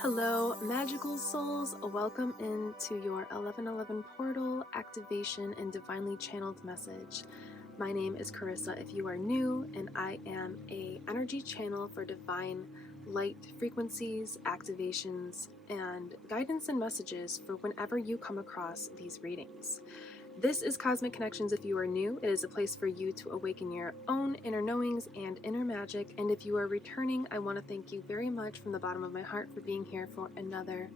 Hello, magical souls. Welcome into your 1111 portal activation and divinely channeled message. My name is Carissa if you are new, and I am a energy channel for divine light frequencies, activations, and guidance and messages for whenever you come across these readings. This is Cosmic Connections if you are new. It is a place for you to awaken your own inner knowings and inner magic. And if you are returning, I want to thank you very much from the bottom of my heart for being here for another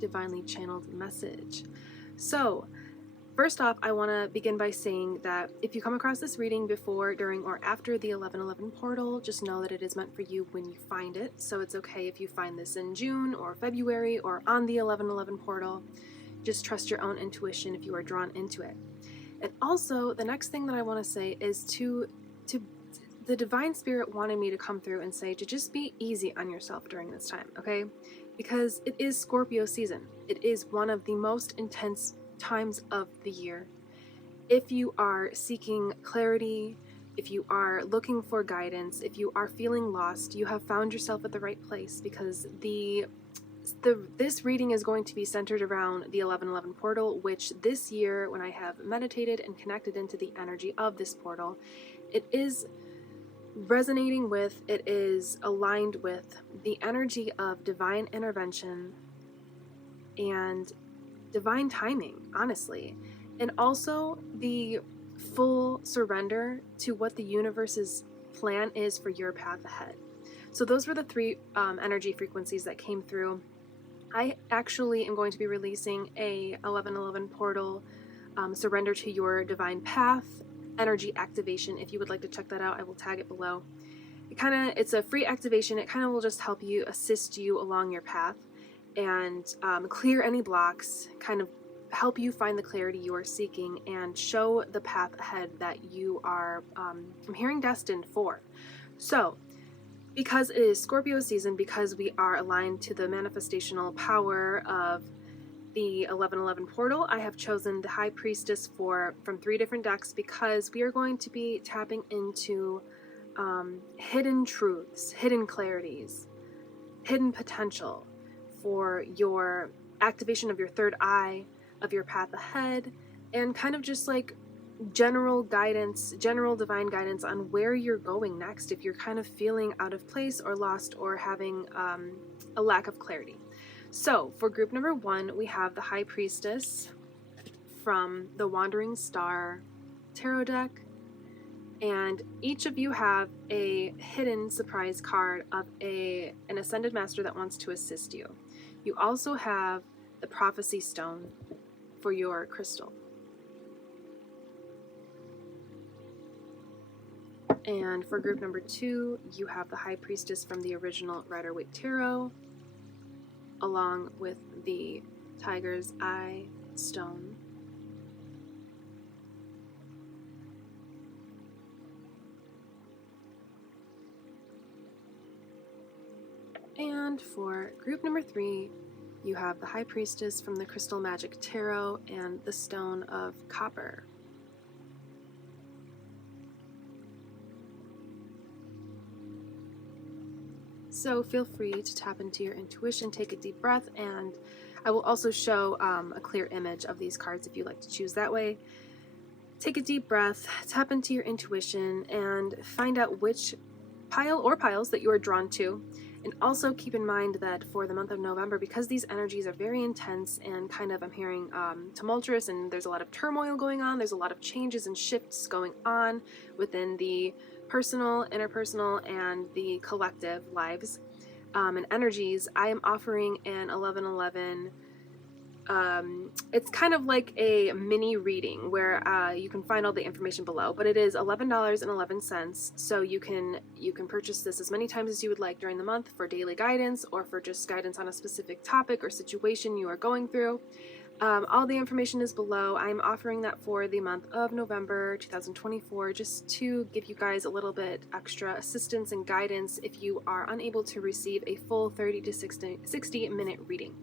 divinely channeled message. So, first off, I want to begin by saying that if you come across this reading before, during, or after the 1111 portal, just know that it is meant for you when you find it. So it's okay if you find this in June or February or on the 1111 portal. Just trust your own intuition if you are drawn into it. And also, the next thing that I want to say is to the divine spirit wanted me to come through and say to just be easy on yourself during this time, okay? Because it is Scorpio season. It is one of the most intense times of the year. If you are seeking clarity, if you are looking for guidance, if you are feeling lost, you have found yourself at the right place, because this reading is going to be centered around the 1111 portal, which this year, when I have meditated and connected into the energy of this portal, it is resonating with, it is aligned with the energy of divine intervention and divine timing, honestly, and also the full surrender to what the universe's plan is for your path ahead. So those were the three energy frequencies that came through. I actually am going to be releasing a 1111 portal surrender to your divine path energy activation. If you would like to check that out, I will tag it below. It's a free activation. It kind of will just help you, assist you along your path and clear any blocks, kind of help you find the clarity you are seeking and show the path ahead that you are, I'm hearing, destined for. So, because it is Scorpio season, because we are aligned to the manifestational power of the 1111 portal, I have chosen the High Priestess from 3 different decks, because we are going to be tapping into hidden truths, hidden clarities, hidden potential for your activation of your third eye, of your path ahead, and kind of just like general guidance, general divine guidance on where you're going next if you're kind of feeling out of place or lost or having a lack of clarity. So for group number 1, we have the High Priestess from the Wandering Star tarot deck, and each of you have a hidden surprise card of an ascended master that wants to assist you. You also have the Prophecy Stone for your crystal. And for group number 2, you have the High Priestess from the original Rider-Waite Tarot, along with the Tiger's Eye Stone. And for group number 3, you have the High Priestess from the Crystal Magic Tarot and the Stone of Copper. So feel free to tap into your intuition, take a deep breath, and I will also show a clear image of these cards if you like to choose that way. Take a deep breath, tap into your intuition, and find out which pile or piles that you are drawn to. And also keep in mind that for the month of November, because these energies are very intense and kind of, I'm hearing, tumultuous, and there's a lot of turmoil going on, there's a lot of changes and shifts going on within the personal, interpersonal, and the collective lives and energies, I am offering an 1111. It's kind of like a mini reading where you can find all the information below, but it is $11.11. So you can purchase this as many times as you would like during the month for daily guidance or for just guidance on a specific topic or situation you are going through. All the information is below. I'm offering that for the month of November 2024, just to give you guys a little bit extra assistance and guidance if you are unable to receive a full 30 to 60 minute reading.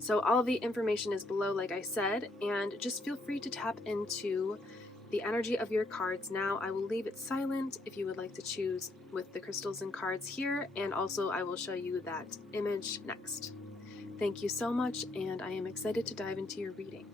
So all of the information is below, like I said, and just feel free to tap into the energy of your cards now. I will leave it silent if you would like to choose with the crystals and cards here, and also I will show you that image next. Thank you so much, and I am excited to dive into your reading.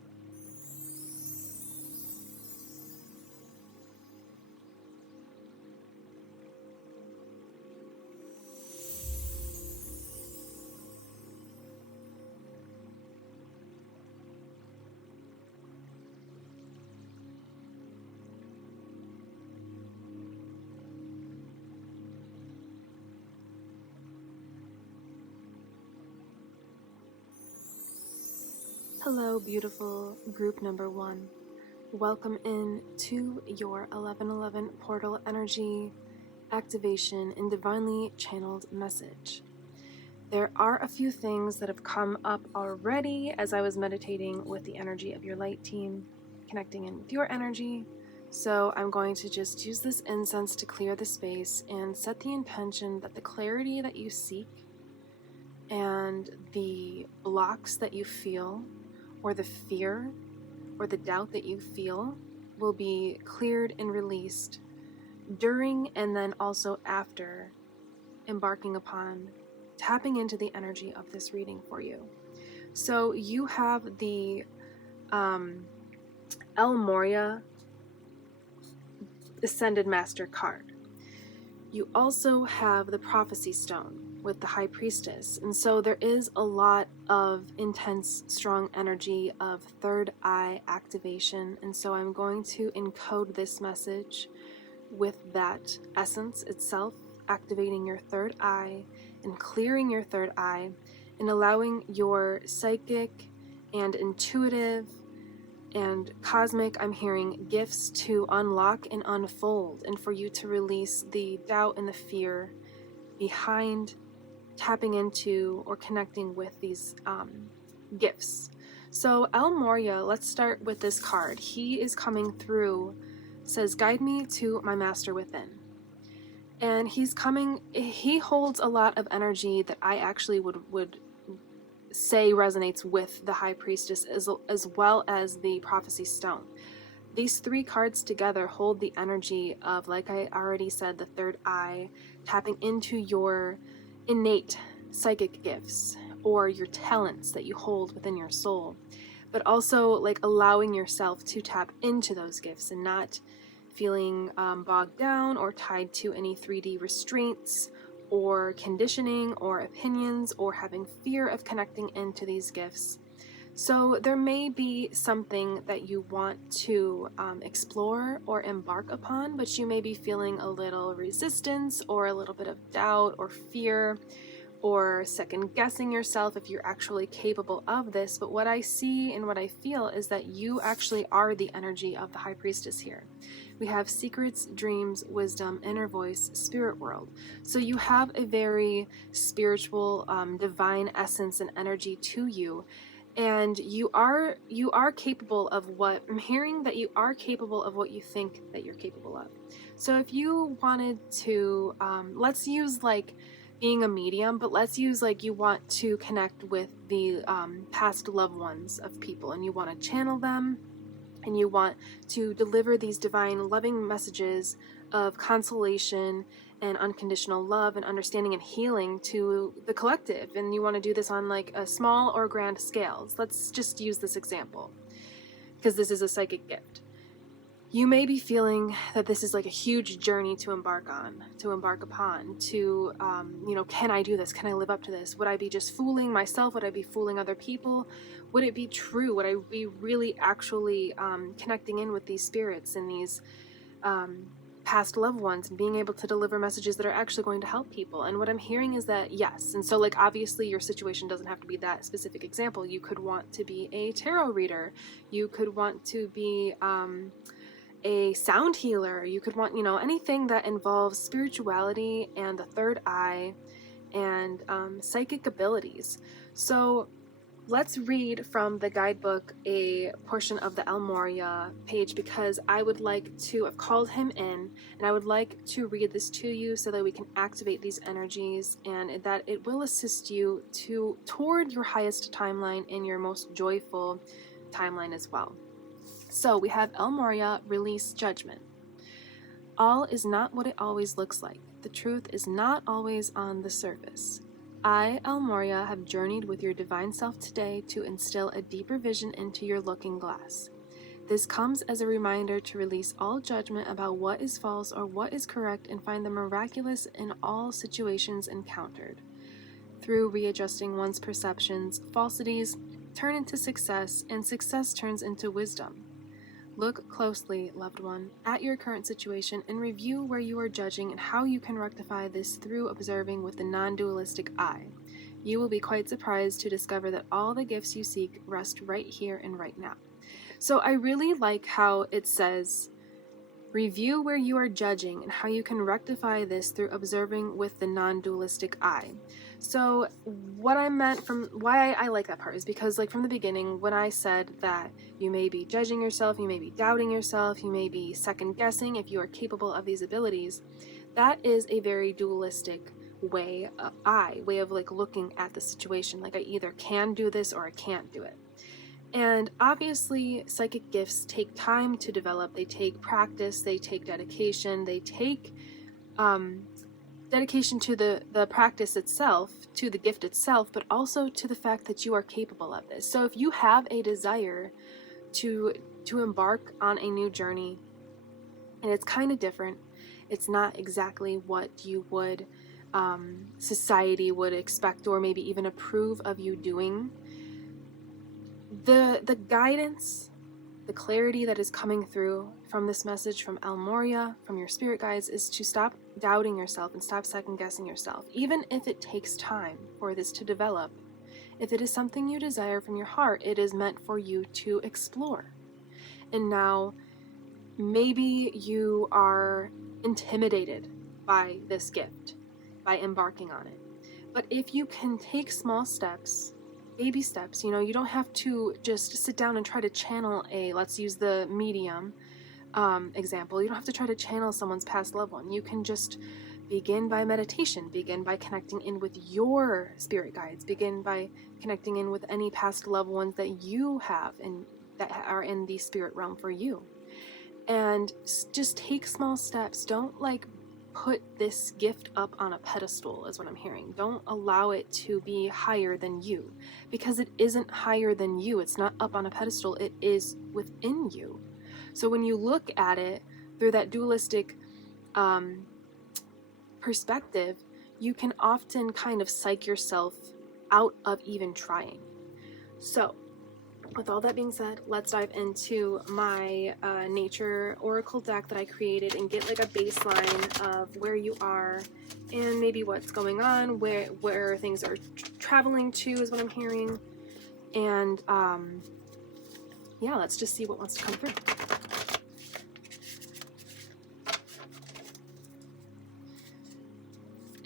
Hello, beautiful group number 1. Welcome in to your 1111 portal energy activation and divinely channeled message. There are a few things that have come up already as I was meditating with the energy of your light team, connecting in with your energy. So I'm going to just use this incense to clear the space and set the intention that the clarity that you seek and the blocks that you feel, or the fear or the doubt that you feel, will be cleared and released during and then also after embarking upon tapping into the energy of this reading for you. So you have the El Moria Ascended Master card. You also have the Prophecy Stone with the High Priestess, and so there is a lot of intense, strong energy of third eye activation, and so I'm going to encode this message with that essence itself, activating your third eye and clearing your third eye and allowing your psychic and intuitive and cosmic, I'm hearing, gifts to unlock and unfold, and for you to release the doubt and the fear behind tapping into or connecting with these gifts. So El Moria, let's start with this card. He is coming through, says, guide me to my master within. And he holds a lot of energy that I actually would say resonates with the High Priestess as well as the Prophecy Stone. These 3 cards together hold the energy of, like I already said, the third eye, tapping into your innate psychic gifts or your talents that you hold within your soul, but also like allowing yourself to tap into those gifts and not feeling bogged down or tied to any 3D restraints or conditioning or opinions or having fear of connecting into these gifts. So there may be something that you want to explore or embark upon, but you may be feeling a little resistance or a little bit of doubt or fear or second guessing yourself if you're actually capable of this. But what I see and what I feel is that you actually are the energy of the High Priestess here. We have secrets, dreams, wisdom, inner voice, spirit world. So you have a very spiritual, divine essence and energy to you. And you are capable of what I'm hearing, that you are capable of what you think that you're capable of. So if you wanted to, let's use like being a medium, but let's use like you want to connect with the past loved ones of people, and you want to channel them, and you want to deliver these divine loving messages of consolation and unconditional love and understanding and healing to the collective, and you want to do this on like a small or grand scales. Let's just use this example because this is a psychic gift. You may be feeling that this is like a huge journey to embark upon, can I do this? Can I live up to this? Would I be just fooling myself? Would I be fooling other people? Would it be true? Would I be really actually connecting in with these spirits and these past loved ones and being able to deliver messages that are actually going to help people? And what I'm hearing is that yes. And so like obviously your situation doesn't have to be that specific example. You could want to be a tarot reader. You could want to be a sound healer. You could want, anything that involves spirituality and the third eye and psychic abilities. So let's read from the guidebook a portion of the El Moria page, because I would like to have called him in, and I would like to read this to you so that we can activate these energies and that it will assist you toward your highest timeline and your most joyful timeline as well. So we have El Moria, release judgment. All is not what it always looks like. The truth is not always on the surface. I, Almoria, have journeyed with your divine self today to instill a deeper vision into your looking glass. This comes as a reminder to release all judgment about what is false or what is correct and find the miraculous in all situations encountered. Through readjusting one's perceptions, falsities turn into success, and success turns into wisdom. Look closely, loved one, at your current situation and review where you are judging and how you can rectify this through observing with the non-dualistic eye. You will be quite surprised to discover that all the gifts you seek rest right here and right now. So I really like how it says, review where you are judging and how you can rectify this through observing with the non-dualistic eye. So what I meant from why I like that part is because, like, from the beginning, when I said that you may be judging yourself, you may be doubting yourself, you may be second guessing if you are capable of these abilities, that is a very dualistic way of like looking at the situation. Like, I either can do this or I can't do it. And obviously, psychic gifts take time to develop. They take practice, they take dedication, they take dedication to the practice itself, to the gift itself, but also to the fact that you are capable of this. So if you have a desire to embark on a new journey, and it's kind of different, it's not exactly what you would, society would expect or maybe even approve of you doing, the guidance, the clarity that is coming through from this message from Almoria, from your spirit guides, is to stop doubting yourself and stop second guessing yourself. Even if it takes time for this to develop, if it is something you desire from your heart, it is meant for you to explore. And now, maybe you are intimidated by this gift, by embarking on it. But if you can take small steps, baby steps, you don't have to just sit down and try to channel let's use the medium example. You don't have to try to channel someone's past loved one. You can just begin by meditation, begin by connecting in with your spirit guides, begin by connecting in with any past loved ones that you have and that are in the spirit realm for you. And just take small steps. Don't put this gift up on a pedestal, is what I'm hearing. Don't allow it to be higher than you, because it isn't higher than you. It's not up on a pedestal. It is within you. So when you look at it through that dualistic perspective, you can often kind of psych yourself out of even trying. So with all that being said, let's dive into my nature oracle deck that I created and get a baseline of where you are and maybe what's going on, where things are traveling to, is what I'm hearing. And yeah, let's just see what wants to come through.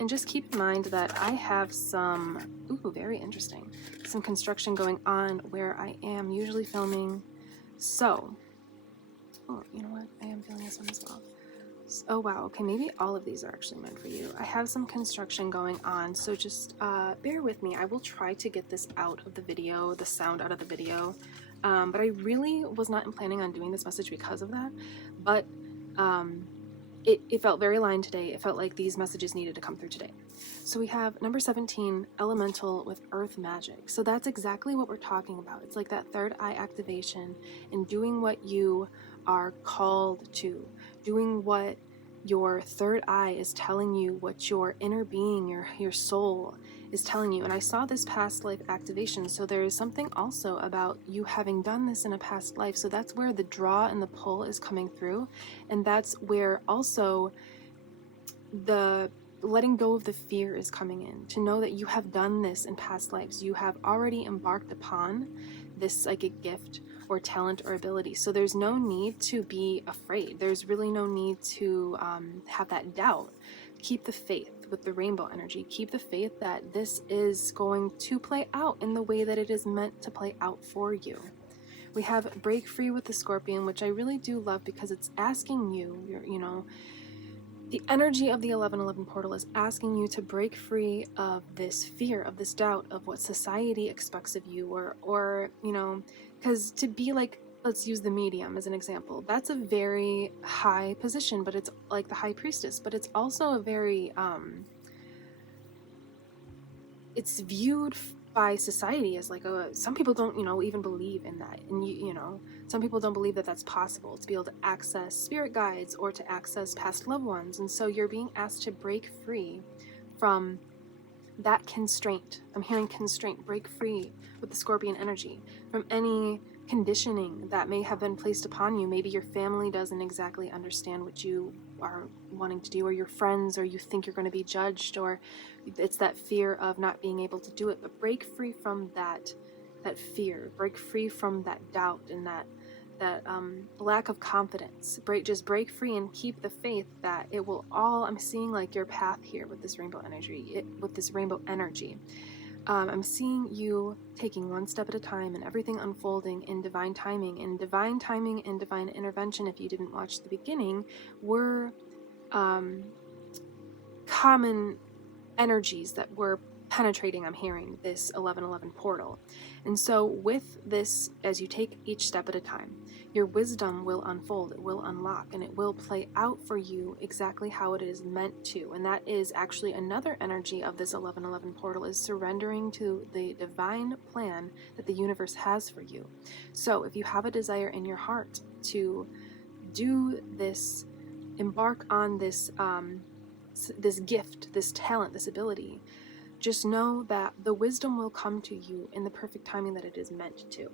And just keep in mind that I have some, very interesting, some construction going on where I am usually filming. So, you know what? I am feeling this one as well. Oh, wow. Okay, maybe all of these are actually meant for you. I have some construction going on, so just bear with me. I will try to get this out of the video, the sound out of the video. But I really was not planning on doing this message because of that. But it felt very aligned today. It felt like these messages needed to come through today. So we have number 17, elemental with earth magic. So that's exactly what we're talking about. It's like that third eye activation and doing what you are called to, doing what your third eye is telling you, what your inner being, your soul is telling you. And I saw this past life activation, so there is something also about you having done this in a past life. So that's where the draw and the pull is coming through, and that's where also the letting go of the fear is coming in, to know that you have done this in past lives. You have already embarked upon this psychic gift or talent or ability. So there's no need to be afraid. There's really no need to have that doubt. Keep the faith with the rainbow energy. Keep the faith that this is going to play out in the way that it is meant to play out for you. We have break free with the scorpion, which I really do love because it's asking you, the energy of the 1111 portal is asking you to break free of this fear, of this doubt, of what society expects of you, or because to be let's use the medium as an example. That's a very high position, but it's like the high priestess, but it's also a very it's viewed by society as like some people don't, even believe in that. And some people don't believe that that's possible, to be able to access spirit guides or to access past loved ones. And so you're being asked to break free from that constraint. I'm hearing constraint. Break free with the Scorpion energy from any conditioning that may have been placed upon you. Maybe your family doesn't exactly understand what you are wanting to do, or your friends, or you think you're going to be judged, or it's that fear of not being able to do it. But break free from that fear. Break free from that doubt and that lack of confidence. Just break free and keep the faith that it will all. I'm seeing like your path here with this rainbow energy. I'm seeing you taking one step at a time and everything unfolding in divine timing. And divine timing and divine intervention, if you didn't watch the beginning, were common energies that were penetrating, I'm hearing, this 1111 portal. And so with this, as you take each step at a time, your wisdom will unfold, it will unlock, and it will play out for you exactly how it is meant to. And that is actually another energy of this 1111 portal, is surrendering to the divine plan that the universe has for you. So if you have a desire in your heart to do this, embark on this this gift, this talent, this ability, just know that the wisdom will come to you in the perfect timing that it is meant to.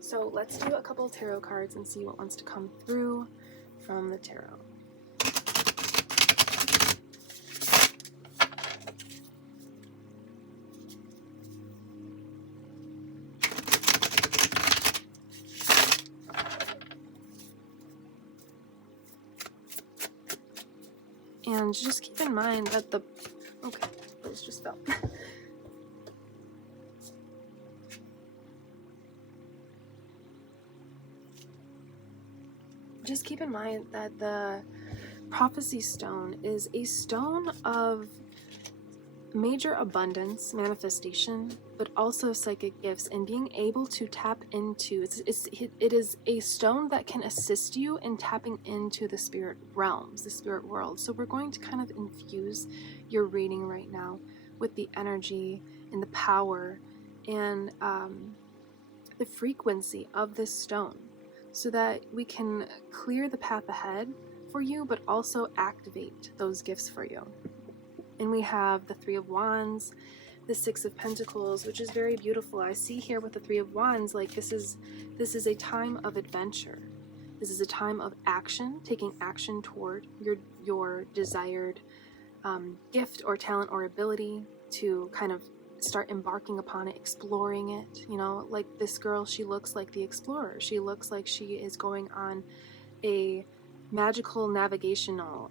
So let's do a couple tarot cards and see what wants to come through from the tarot. And just keep in mind that okay, those just fell. Just keep in mind that the prophecy stone is a stone of major abundance, manifestation, but also psychic gifts, and being able to tap into it is a stone that can assist you in tapping into the spirit realms, the spirit world. So we're going to kind of infuse your reading right now with the energy and the power and the frequency of this stone, so that we can clear the path ahead for you, but also activate those gifts for you. And we have the Three of Wands, the Six of Pentacles, which is very beautiful. I see here with the Three of Wands, like this is a time of adventure. This is a time of action, taking action toward your desired gift or talent or ability, to kind of start embarking upon it, exploring it. Like this girl, she looks like the explorer. She looks like she is going on a magical navigational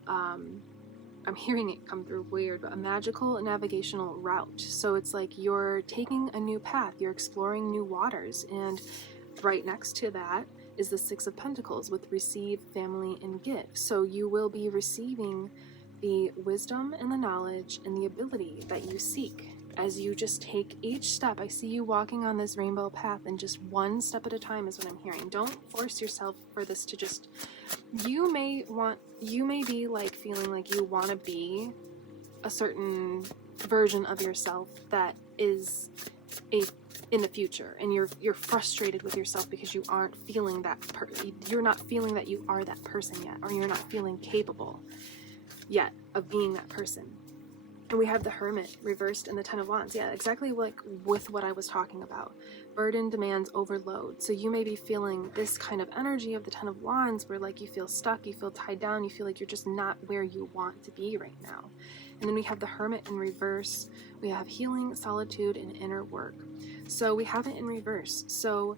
I'm hearing it come through weird, but a magical navigational route. So it's like you're taking a new path, you're exploring new waters. And right next to that is the Six of Pentacles with receive, family, and give. So you will be receiving the wisdom and the knowledge and the ability that you seek as you just take each step. I see you walking on this rainbow path, and just one step at a time is what I'm hearing. Don't force yourself for this to just, you may be like feeling like you want to be a certain version of yourself that is in the future, and you're frustrated with yourself because you aren't feeling that you're not feeling that you are that person yet, or you're not feeling capable yet of being that person. And we have the Hermit reversed in the Ten of Wands. Yeah, exactly like with what I was talking about. Burden, demands, overload. So you may be feeling this kind of energy of the Ten of Wands, where like you feel stuck, you feel tied down, you feel like you're just not where you want to be right now. And then we have the Hermit in reverse. We have healing, solitude, and inner work. So we have it in reverse. So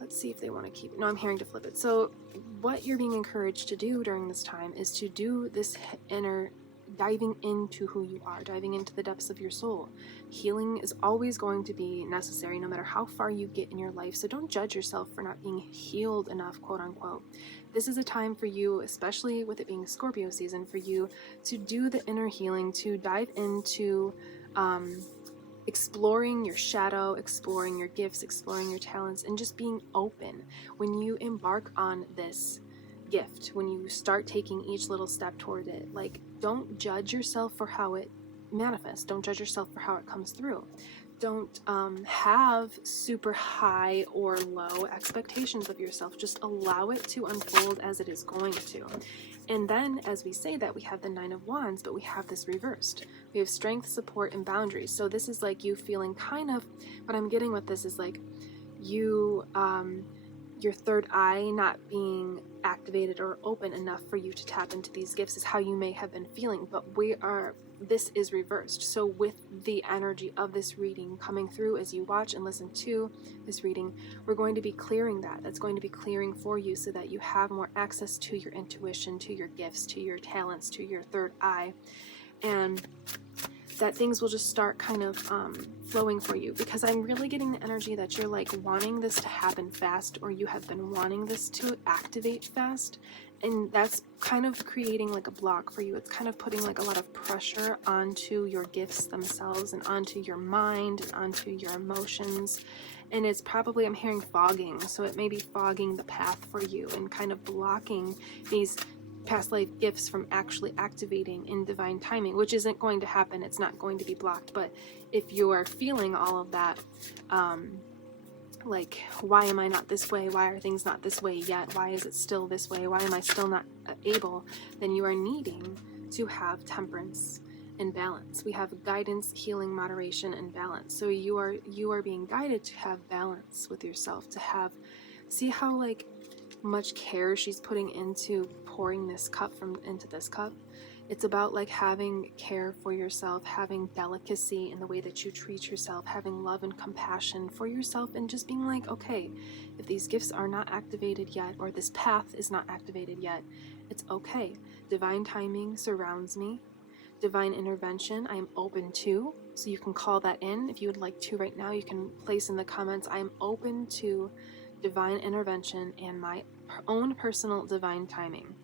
let's see if they want to keep it. No, I'm hearing to flip it. So what you're being encouraged to do during this time is to do this inner diving into who you are, diving into the depths of your soul. Healing is always going to be necessary, no matter how far you get in your life. So don't judge yourself for not being healed enough, quote unquote. This is a time for you, especially with it being Scorpio season, for you to do the inner healing, to dive into exploring your shadow, exploring your gifts, exploring your talents, and just being open. When you embark on this gift, when you start taking each little step toward it, like, don't judge yourself for how it manifest. Don't judge yourself for how it comes through. Don't have super high or low expectations of yourself. Just allow it to unfold as it is going to. And then as we say that, we have the Nine of Wands, but we have this reversed. We have strength, support, and boundaries. So this is like you feeling kind of, what I'm getting with this is like you, your third eye not being activated or open enough for you to tap into these gifts is how you may have been feeling, but this is reversed. So with the energy of this reading coming through as you watch and listen to this reading, we're going to be clearing that. That's going to be clearing for you so that you have more access to your intuition, to your gifts, to your talents, to your third eye, and that things will just start kind of flowing for you, because I'm really getting the energy that you're like wanting this to happen fast, or you have been wanting this to activate fast, and that's kind of creating like a block for you. It's kind of putting like a lot of pressure onto your gifts themselves and onto your mind and onto your emotions, and it's probably, I'm hearing fogging, so it may be fogging the path for you and kind of blocking these past life gifts from actually activating in divine timing, which isn't going to happen. It's not going to be blocked. But if you are feeling all of that, like, why am I not this way? Why are things not this way yet? Why is it still this way? Why am I still not able? Then you are needing to have temperance and balance. We have guidance, healing, moderation, and balance. So you are being guided to have balance with yourself, to have, see how like much care she's putting into pouring this cup into this cup. It's about like having care for yourself, having delicacy in the way that you treat yourself, having love and compassion for yourself, and just being like, okay, if these gifts are not activated yet, or this path is not activated yet, it's okay. Divine timing surrounds me. Divine intervention I am open to. So you can call that in if you would like to right now. You can place in the comments, I am open to divine intervention and my own personal divine timing.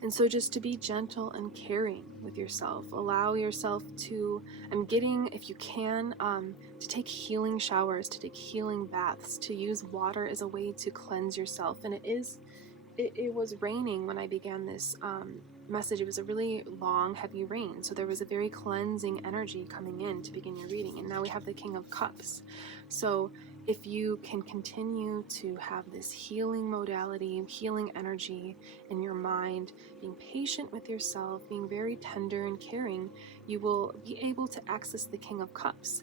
And so just to be gentle and caring with yourself, allow yourself to, I'm getting, if you can, to take healing showers, to take healing baths, to use water as a way to cleanse yourself. And it was raining when I began this message. It was a really long, heavy rain. So there was a very cleansing energy coming in to begin your reading. And now we have the King of Cups. So if you can continue to have this healing modality, healing energy in your mind, being patient with yourself, being very tender and caring, you will be able to access the King of Cups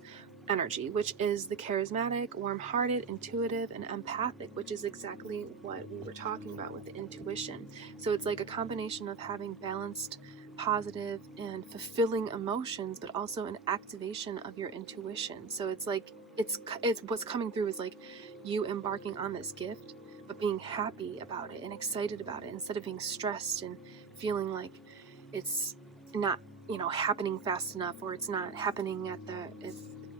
energy, which is the charismatic, warm-hearted, intuitive, and empathic, which is exactly what we were talking about with the intuition. So it's like a combination of having balanced, positive, and fulfilling emotions, but also an activation of your intuition. So it's like it's what's coming through is like you embarking on this gift, but being happy about it and excited about it, instead of being stressed and feeling like it's not, happening fast enough, or it's not happening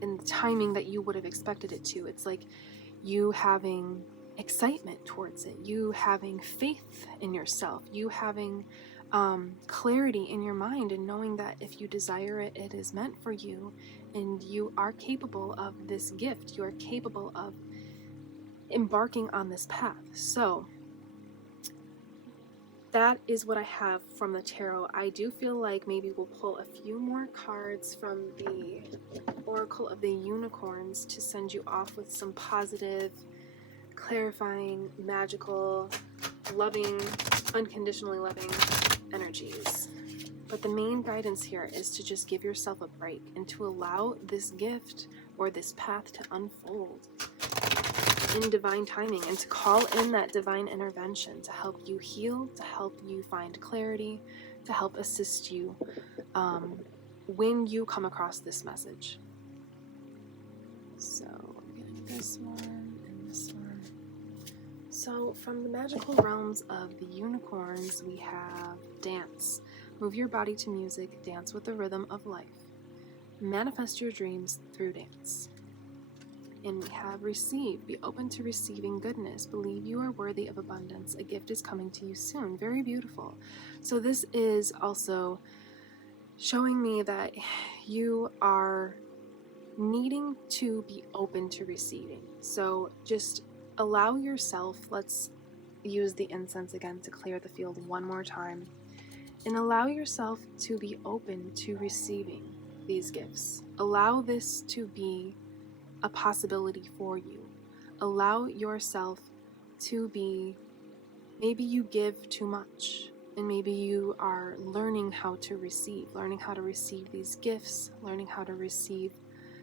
in the timing that you would have expected it to. It's like you having excitement towards it, you having faith in yourself, you having clarity in your mind, and knowing that if you desire it, it is meant for you, and you are capable of this gift. You are capable of embarking on this path. So that is what I have from the tarot. I do feel like maybe we'll pull a few more cards from the Oracle of the Unicorns to send you off with some positive, clarifying, magical, loving, unconditionally loving energies. But the main guidance here is to just give yourself a break and to allow this gift or this path to unfold in divine timing, and to call in that divine intervention to help you heal, to help you find clarity, to help assist you when you come across this message. So we're getting this one and this one. So from the magical realms of the unicorns, we have dance. Move your body to music, dance with the rhythm of life. Manifest your dreams through dance. And we have receive, be open to receiving goodness, believe you are worthy of abundance, a gift is coming to you soon. Very beautiful. So this is also showing me that you are needing to be open to receiving. So just allow yourself, let's use the incense again to clear the field one more time. and allow yourself to be open to receiving these gifts. Allow this to be a possibility for you. Allow yourself to be, maybe you give too much, and maybe you are learning how to receive these gifts, learning how to receive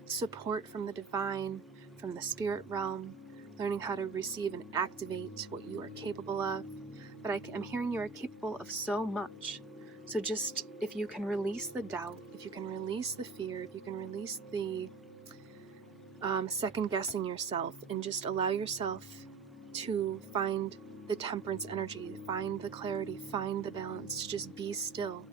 support from the divine, from the spirit realm, learning how to receive and activate what you are capable of. But I'm hearing you are capable of so much. So just, if you can release the doubt, if you can release the fear, if you can release the second guessing yourself, and just allow yourself to find the temperance energy, find the clarity, find the balance, to just be still.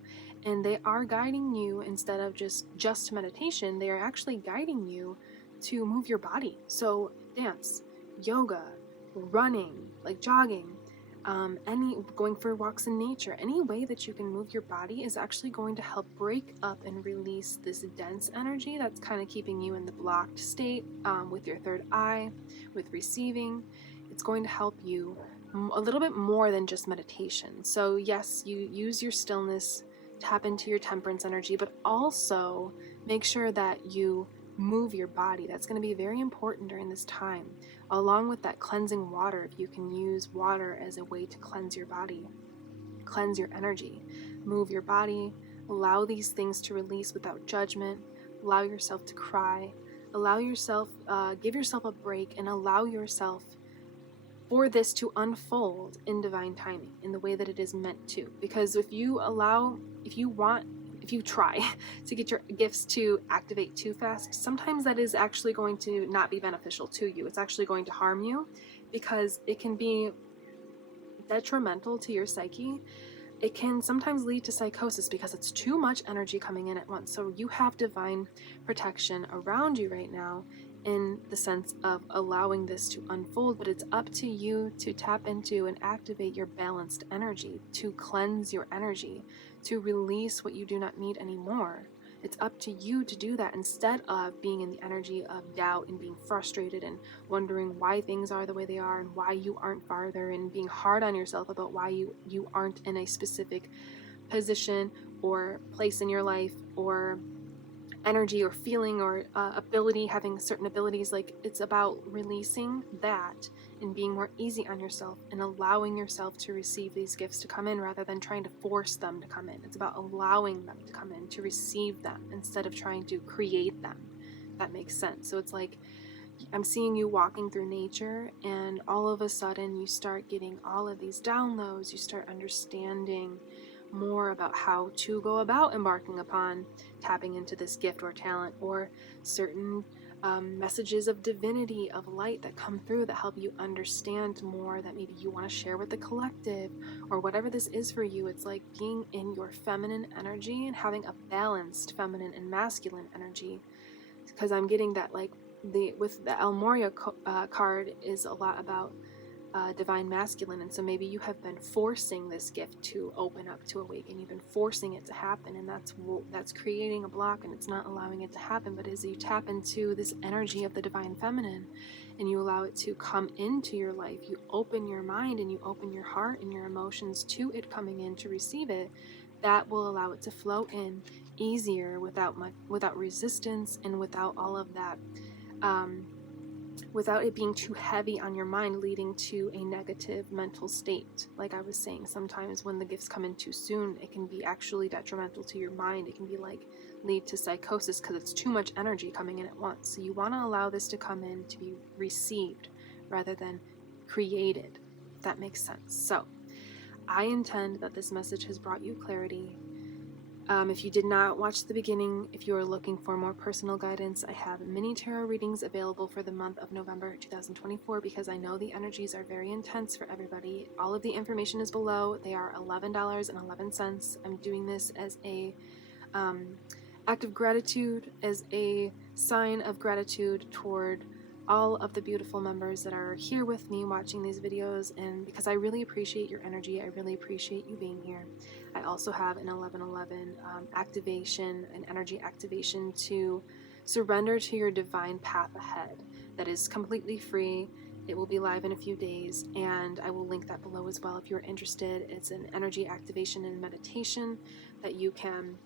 And they are guiding you, instead of just meditation, they are actually guiding you to move your body. So dance, yoga, running, like jogging, any going for walks in nature, any way that you can move your body is actually going to help break up and release this dense energy that's kind of keeping you in the blocked state, with your third eye, with receiving. It's going to help you a little bit more than just meditation. So yes, you use your stillness, tap into your temperance energy, but also make sure that you move your body. That's going to be very important during this time. Along with that cleansing water, if you can use water as a way to cleanse your body, cleanse your energy, move your body, allow these things to release without judgment, allow yourself to cry, allow yourself, give yourself a break, and allow yourself for this to unfold in divine timing, in the way that it is meant to. Because if you try to get your gifts to activate too fast, sometimes that is actually going to not be beneficial to you. It's actually going to harm you, because it can be detrimental to your psyche. It can sometimes lead to psychosis because it's too much energy coming in at once. So you have divine protection around you right now, in the sense of allowing this to unfold, but it's up to you to tap into and activate your balanced energy, to cleanse your energy, to release what you do not need anymore. It's up to you to do that, instead of being in the energy of doubt and being frustrated and wondering why things are the way they are and why you aren't farther, and being hard on yourself about why you aren't in a specific position or place in your life, or energy or feeling or ability, having certain abilities. Like, it's about releasing that and being more easy on yourself, and allowing yourself to receive these gifts to come in, rather than trying to force them to come in. It's about allowing them to come in, to receive them, instead of trying to create them. That makes sense. So it's like, I'm seeing you walking through nature, and all of a sudden you start getting all of these downloads. You start understanding more about how to go about embarking upon tapping into this gift or talent, or certain messages of divinity, of light that come through, that help you understand more, that maybe you want to share with the collective, or whatever this is for you. It's like being in your feminine energy and having a balanced feminine and masculine energy, because I'm getting that, like, with the El Moria card is a lot about divine masculine. And so maybe you have been forcing this gift to open up, to awaken. You've been forcing it to happen, and that's creating a block, and it's not allowing it to happen. But as you tap into this energy of the divine feminine, and you allow it to come into your life, you open your mind and you open your heart and your emotions to it coming in, to receive it, that will allow it to flow in easier, without resistance, and without all of that, without it being too heavy on your mind, leading to a negative mental state. Like I was saying, sometimes when the gifts come in too soon, it can be actually detrimental to your mind. It can be like lead to psychosis, because it's too much energy coming in at once. So you want to allow this to come in to be received rather than created, if that makes sense. So I intend that this message has brought you clarity. If you did not watch the beginning, if you are looking for more personal guidance, I have mini tarot readings available for the month of November 2024, because I know the energies are very intense for everybody. All of the information is below. They are $11.11. I'm doing this as a act of gratitude, as a sign of gratitude toward all of the beautiful members that are here with me watching these videos, and because I really appreciate your energy. I really appreciate you being here. I also have an 1111 activation, an energy activation to surrender to your divine path ahead, that is completely free. It will be live in a few days, and I will link that below as well if you're interested. It's an energy activation and meditation that you can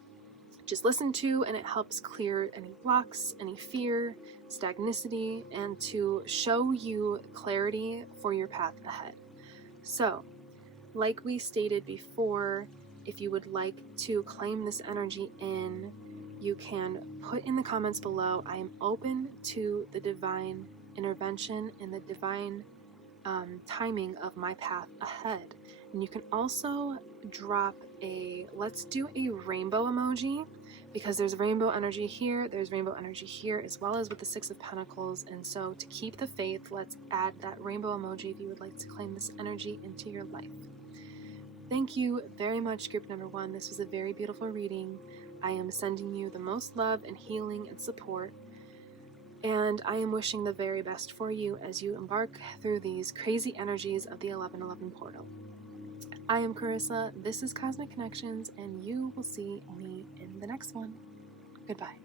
just listen to, and it helps clear any blocks, any fear, stagnicity, and to show you clarity for your path ahead. So, like we stated before, if you would like to claim this energy in, you can put in the comments below, I am open to the divine intervention and the divine timing of my path ahead. And you can also drop let's do a rainbow emoji, because there's rainbow energy here, there's rainbow energy here, as well as with the Six of Pentacles. And so to keep the faith, let's add that rainbow emoji if you would like to claim this energy into your life. Thank you very much, group number 1. This was a very beautiful reading. I am sending you the most love and healing and support, and I am wishing the very best for you as you embark through these crazy energies of the 1111 portal. I am Carissa, this is Cosmic Connections, and you will see me in the next one. Goodbye.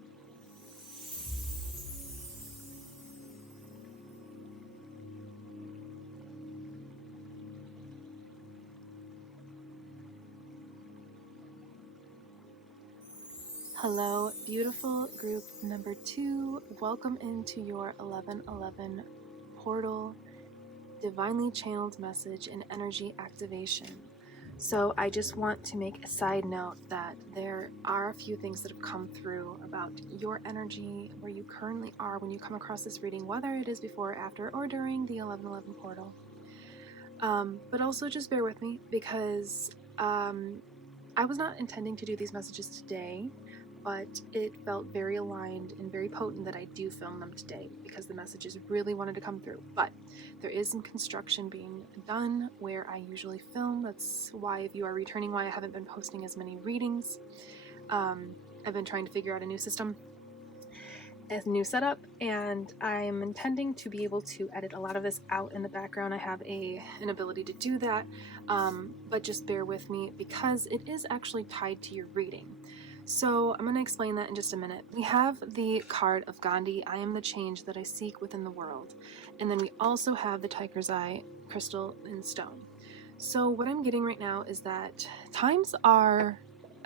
Hello, beautiful group number 2. Welcome into your 1111 portal, divinely channeled message and energy activation. So I just want to make a side note that there are a few things that have come through about your energy, where you currently are when you come across this reading, whether it is before, after, or during the 1111 portal. But also just bear with me, because I was not intending to do these messages today, but it felt very aligned and very potent that I do film them today, because the messages really wanted to come through. But there is some construction being done where I usually film. That's why, if you are returning, why I haven't been posting as many readings. I've been trying to figure out a new system, a new setup, and I'm intending to be able to edit a lot of this out in the background. I have an ability to do that, but just bear with me, because it is actually tied to your reading. So I'm going to explain that in just a minute. We have the card of Gandhi, I am the change that I seek within the world. And then we also have the Tiger's Eye crystal in stone. So what I'm getting right now is that I'm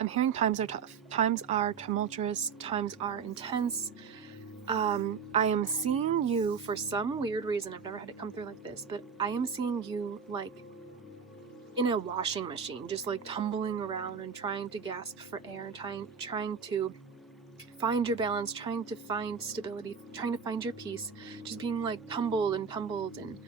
hearing times are tough. Times are tumultuous. Times are intense. I am seeing you, for some weird reason, I've never had it come through like this, but I am seeing you like in a washing machine, just like tumbling around and trying to gasp for air, trying to find your balance, trying to find stability, trying to find your peace, just being like tumbled, and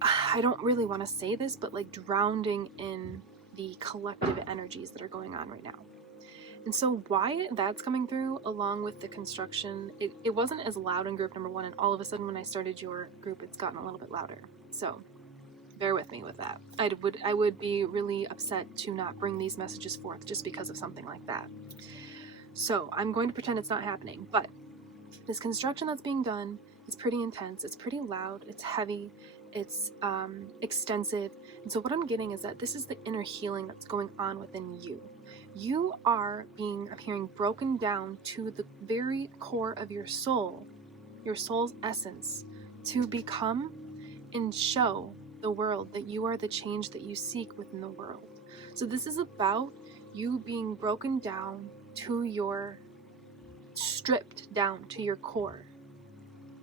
I don't really want to say this, but like drowning in the collective energies that are going on right now. And so why that's coming through, along with the construction, it wasn't as loud in group number 1, and all of a sudden when I started your group, it's gotten a little bit louder. So bear with me with that. I would be really upset to not bring these messages forth just because of something like that. So I'm going to pretend it's not happening, but this construction that's being done is pretty intense, it's pretty loud, it's heavy, it's extensive. And so what I'm getting is that this is the inner healing that's going on within you. You are I'm hearing broken down to the very core of your soul, your soul's essence, to become and show the world that you are the change that you seek within the world. So this is about you being broken down to your, stripped down to your core,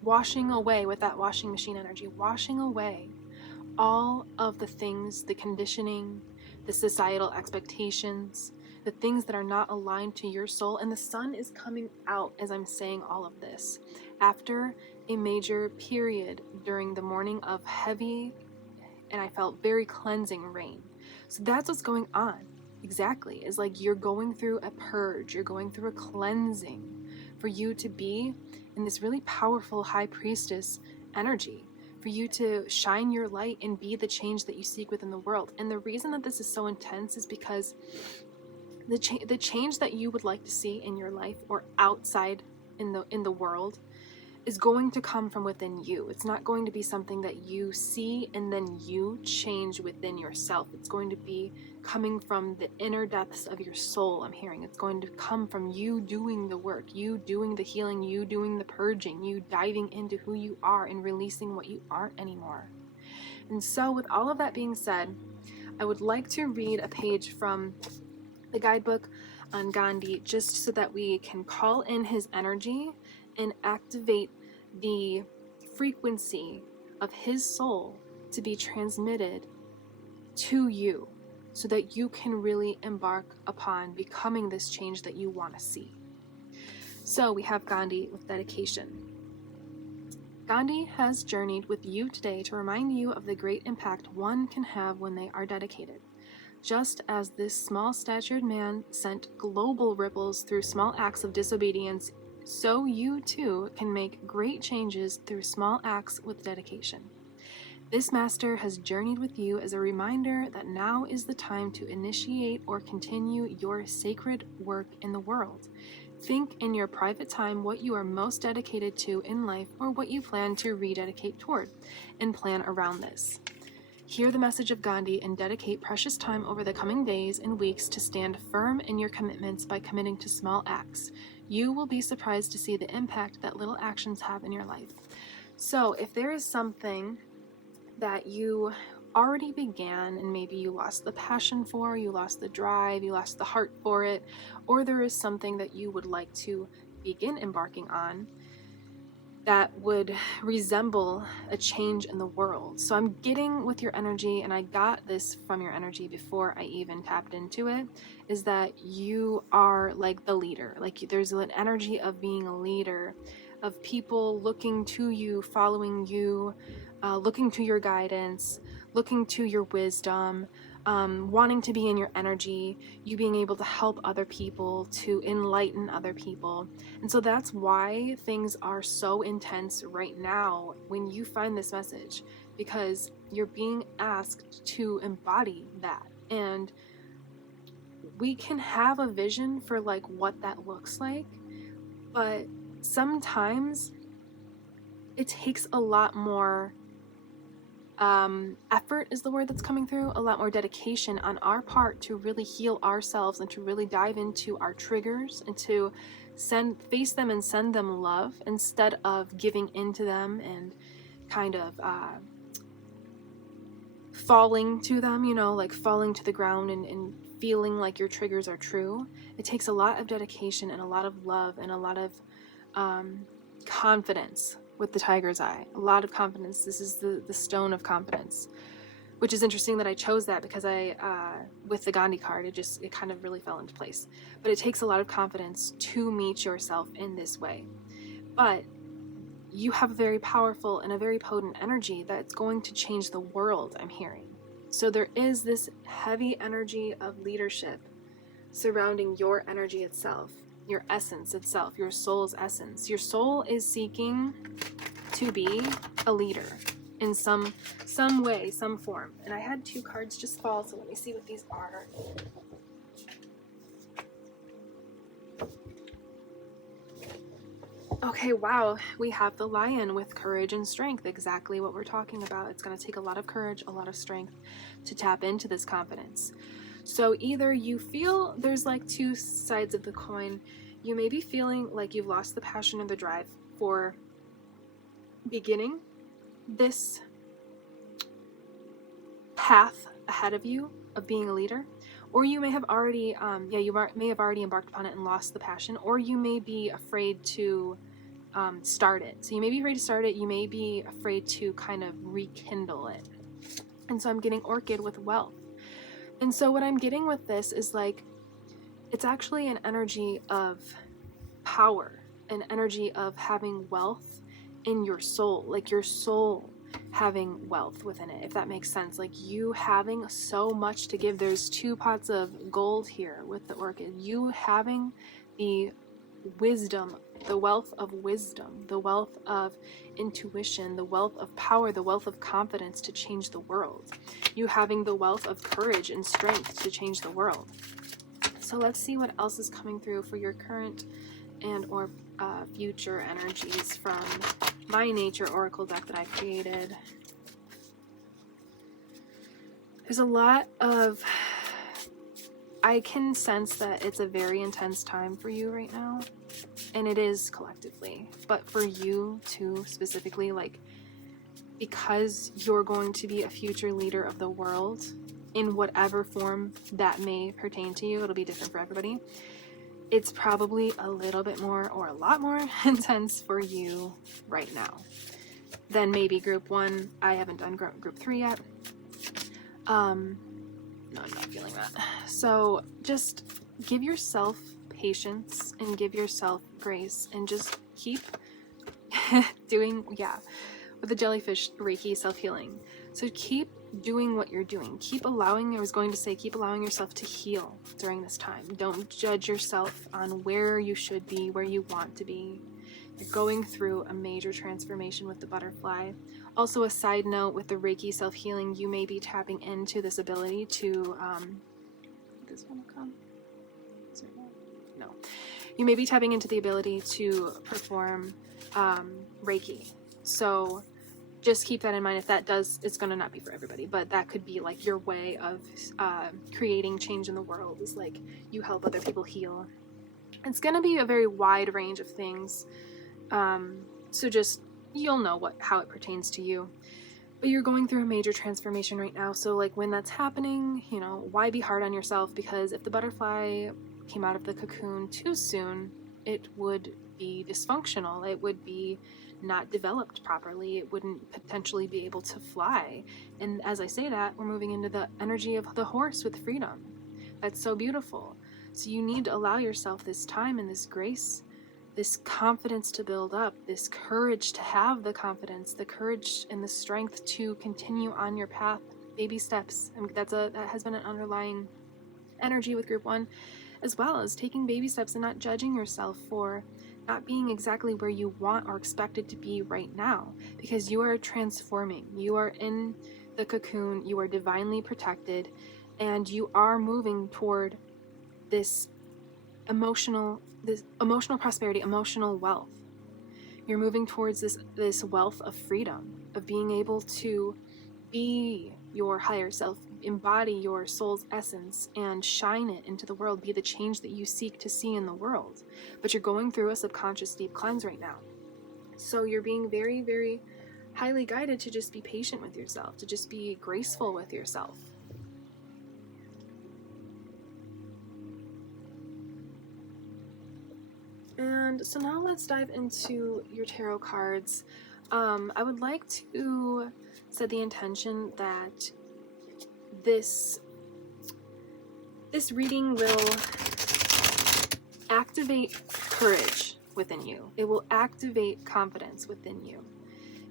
washing away with that washing machine energy, washing away all of the things, the conditioning, the societal expectations, the things that are not aligned to your soul. And the sun is coming out as I'm saying all of this, after a major period during the morning of heavy, and I felt very cleansing rain. So that's what's going on. Exactly. Is like you're going through a purge, you're going through a cleansing for you to be in this really powerful high priestess energy, for you to shine your light and be the change that you seek within the world. And the reason that this is so intense is because the change that you would like to see in your life or outside in the world is going to come from within you. It's not going to be something that you see and then you change within yourself. It's going to be coming from the inner depths of your soul, I'm hearing. It's going to come from you doing the work, you doing the healing, you doing the purging, you diving into who you are and releasing what you aren't anymore. And so with all of that being said, I would like to read a page from the guidebook on Gandhi, just so that we can call in his energy and activate the frequency of his soul to be transmitted to you, so that you can really embark upon becoming this change that you want to see. So we have Gandhi with dedication. Gandhi has journeyed with you today to remind you of the great impact one can have when they are dedicated. Just as this small-statured man sent global ripples through small acts of disobedience, so you too can make great changes through small acts with dedication. This master has journeyed with you as a reminder that now is the time to initiate or continue your sacred work in the world. Think in your private time what you are most dedicated to in life, or what you plan to rededicate toward, and plan around this. Hear the message of Gandhi and dedicate precious time over the coming days and weeks to stand firm in your commitments by committing to small acts. You will be surprised to see the impact that little actions have in your life. So if there is something that you already began and maybe you lost the passion for, you lost the drive, you lost the heart for it, or there is something that you would like to begin embarking on that would resemble a change in the world. So I'm getting with your energy, and I got this from your energy before I even tapped into it, is that you are like the leader. Like there's an energy of being a leader, of people looking to you, following you, looking to your guidance, looking to your wisdom, wanting to be in your energy, you being able to help other people, to enlighten other people. And so that's why things are so intense right now when you find this message, because you're being asked to embody that. And we can have a vision for like what that looks like, but sometimes it takes a lot more effort is the word that's coming through, a lot more dedication on our part to really heal ourselves and to really dive into our triggers and to face them and send them love instead of giving into them and kind of falling to them, you know, like falling to the ground and feeling like your triggers are true. It takes a lot of dedication and a lot of love and a lot of confidence. With the tiger's eye, a lot of confidence. This is the stone of confidence, which is interesting that I chose that, because with the Gandhi card, it kind of really fell into place. But it takes a lot of confidence to meet yourself in this way. But you have a very powerful and a very potent energy that's going to change the world, I'm hearing. So there is this heavy energy of leadership surrounding your energy itself. Your essence itself, your soul's essence. Your soul is seeking to be a leader in some way, some form. And I had 2 cards just fall, so let me see what these are. Okay, wow, we have the lion with courage and strength, exactly what we're talking about. It's going to take a lot of courage, a lot of strength to tap into this confidence. So either you feel there's like 2 sides of the coin. You may be feeling like you've lost the passion or the drive for beginning this path ahead of you of being a leader, or you may have already, may have already embarked upon it and lost the passion, or you may be afraid to start it. So you may be afraid to start it. You may be afraid to kind of rekindle it. And so I'm getting orchid with wealth. And so what I'm getting with this is like, it's actually an energy of power, an energy of having wealth in your soul, like your soul having wealth within it, if that makes sense. Like you having so much to give. There's 2 pots of gold here with the orchid. You having the wisdom, the wealth of wisdom, the wealth of intuition, the wealth of power, the wealth of confidence to change the world. You having the wealth of courage and strength to change the world. So let's see what else is coming through for your current and or future energies from my nature oracle deck that I created. There's a lot of, I can sense that it's a very intense time for you right now, and it is collectively, but for you too specifically, like, because you're going to be a future leader of the world in whatever form that may pertain to you, it'll be different for everybody. It's probably a little bit more or a lot more intense for you right now than maybe group 1. I haven't done group 3 yet. No, I'm not feeling that. So just give yourself patience and give yourself grace and just keep doing, with the jellyfish Reiki self-healing. So keep doing what you're doing. Keep allowing yourself to heal during this time. Don't judge yourself on where you should be, where you want to be. You're going through a major transformation with the butterfly. Also, a side note, with the Reiki self-healing, you may be tapping into this ability to, this one will come? No. You may be tapping into the ability to perform Reiki. So just keep that in mind. If that does, it's going to not be for everybody, but that could be like your way of creating change in the world, is like you help other people heal. It's going to be a very wide range of things. So just, you'll know how it pertains to you. But you're going through a major transformation right now. So like when that's happening, you know, why be hard on yourself? Because if the butterfly came out of the cocoon too soon, it would be dysfunctional. It would be not developed properly. It wouldn't potentially be able to fly. And as I say that, we're moving into the energy of the horse with freedom. That's so beautiful. So you need to allow yourself this time and this grace, this confidence to build up, this courage to have the confidence, the courage and the strength to continue on your path, baby steps. I mean, that has been an underlying energy with group 1, as well as taking baby steps and not judging yourself for not being exactly where you want or expected to be right now, because you are transforming. You are in the cocoon, you are divinely protected, and you are moving toward this emotional prosperity, emotional wealth. You're moving towards this wealth of freedom, of being able to be your higher self, embody your soul's essence and shine it into the world, be the change that you seek to see in the world. But you're going through a subconscious deep cleanse right now. So you're being very, very highly guided to just be patient with yourself, to just be graceful with yourself. And so now let's dive into your tarot cards. I would like to set the intention that this reading will activate courage within you. It will activate confidence within you.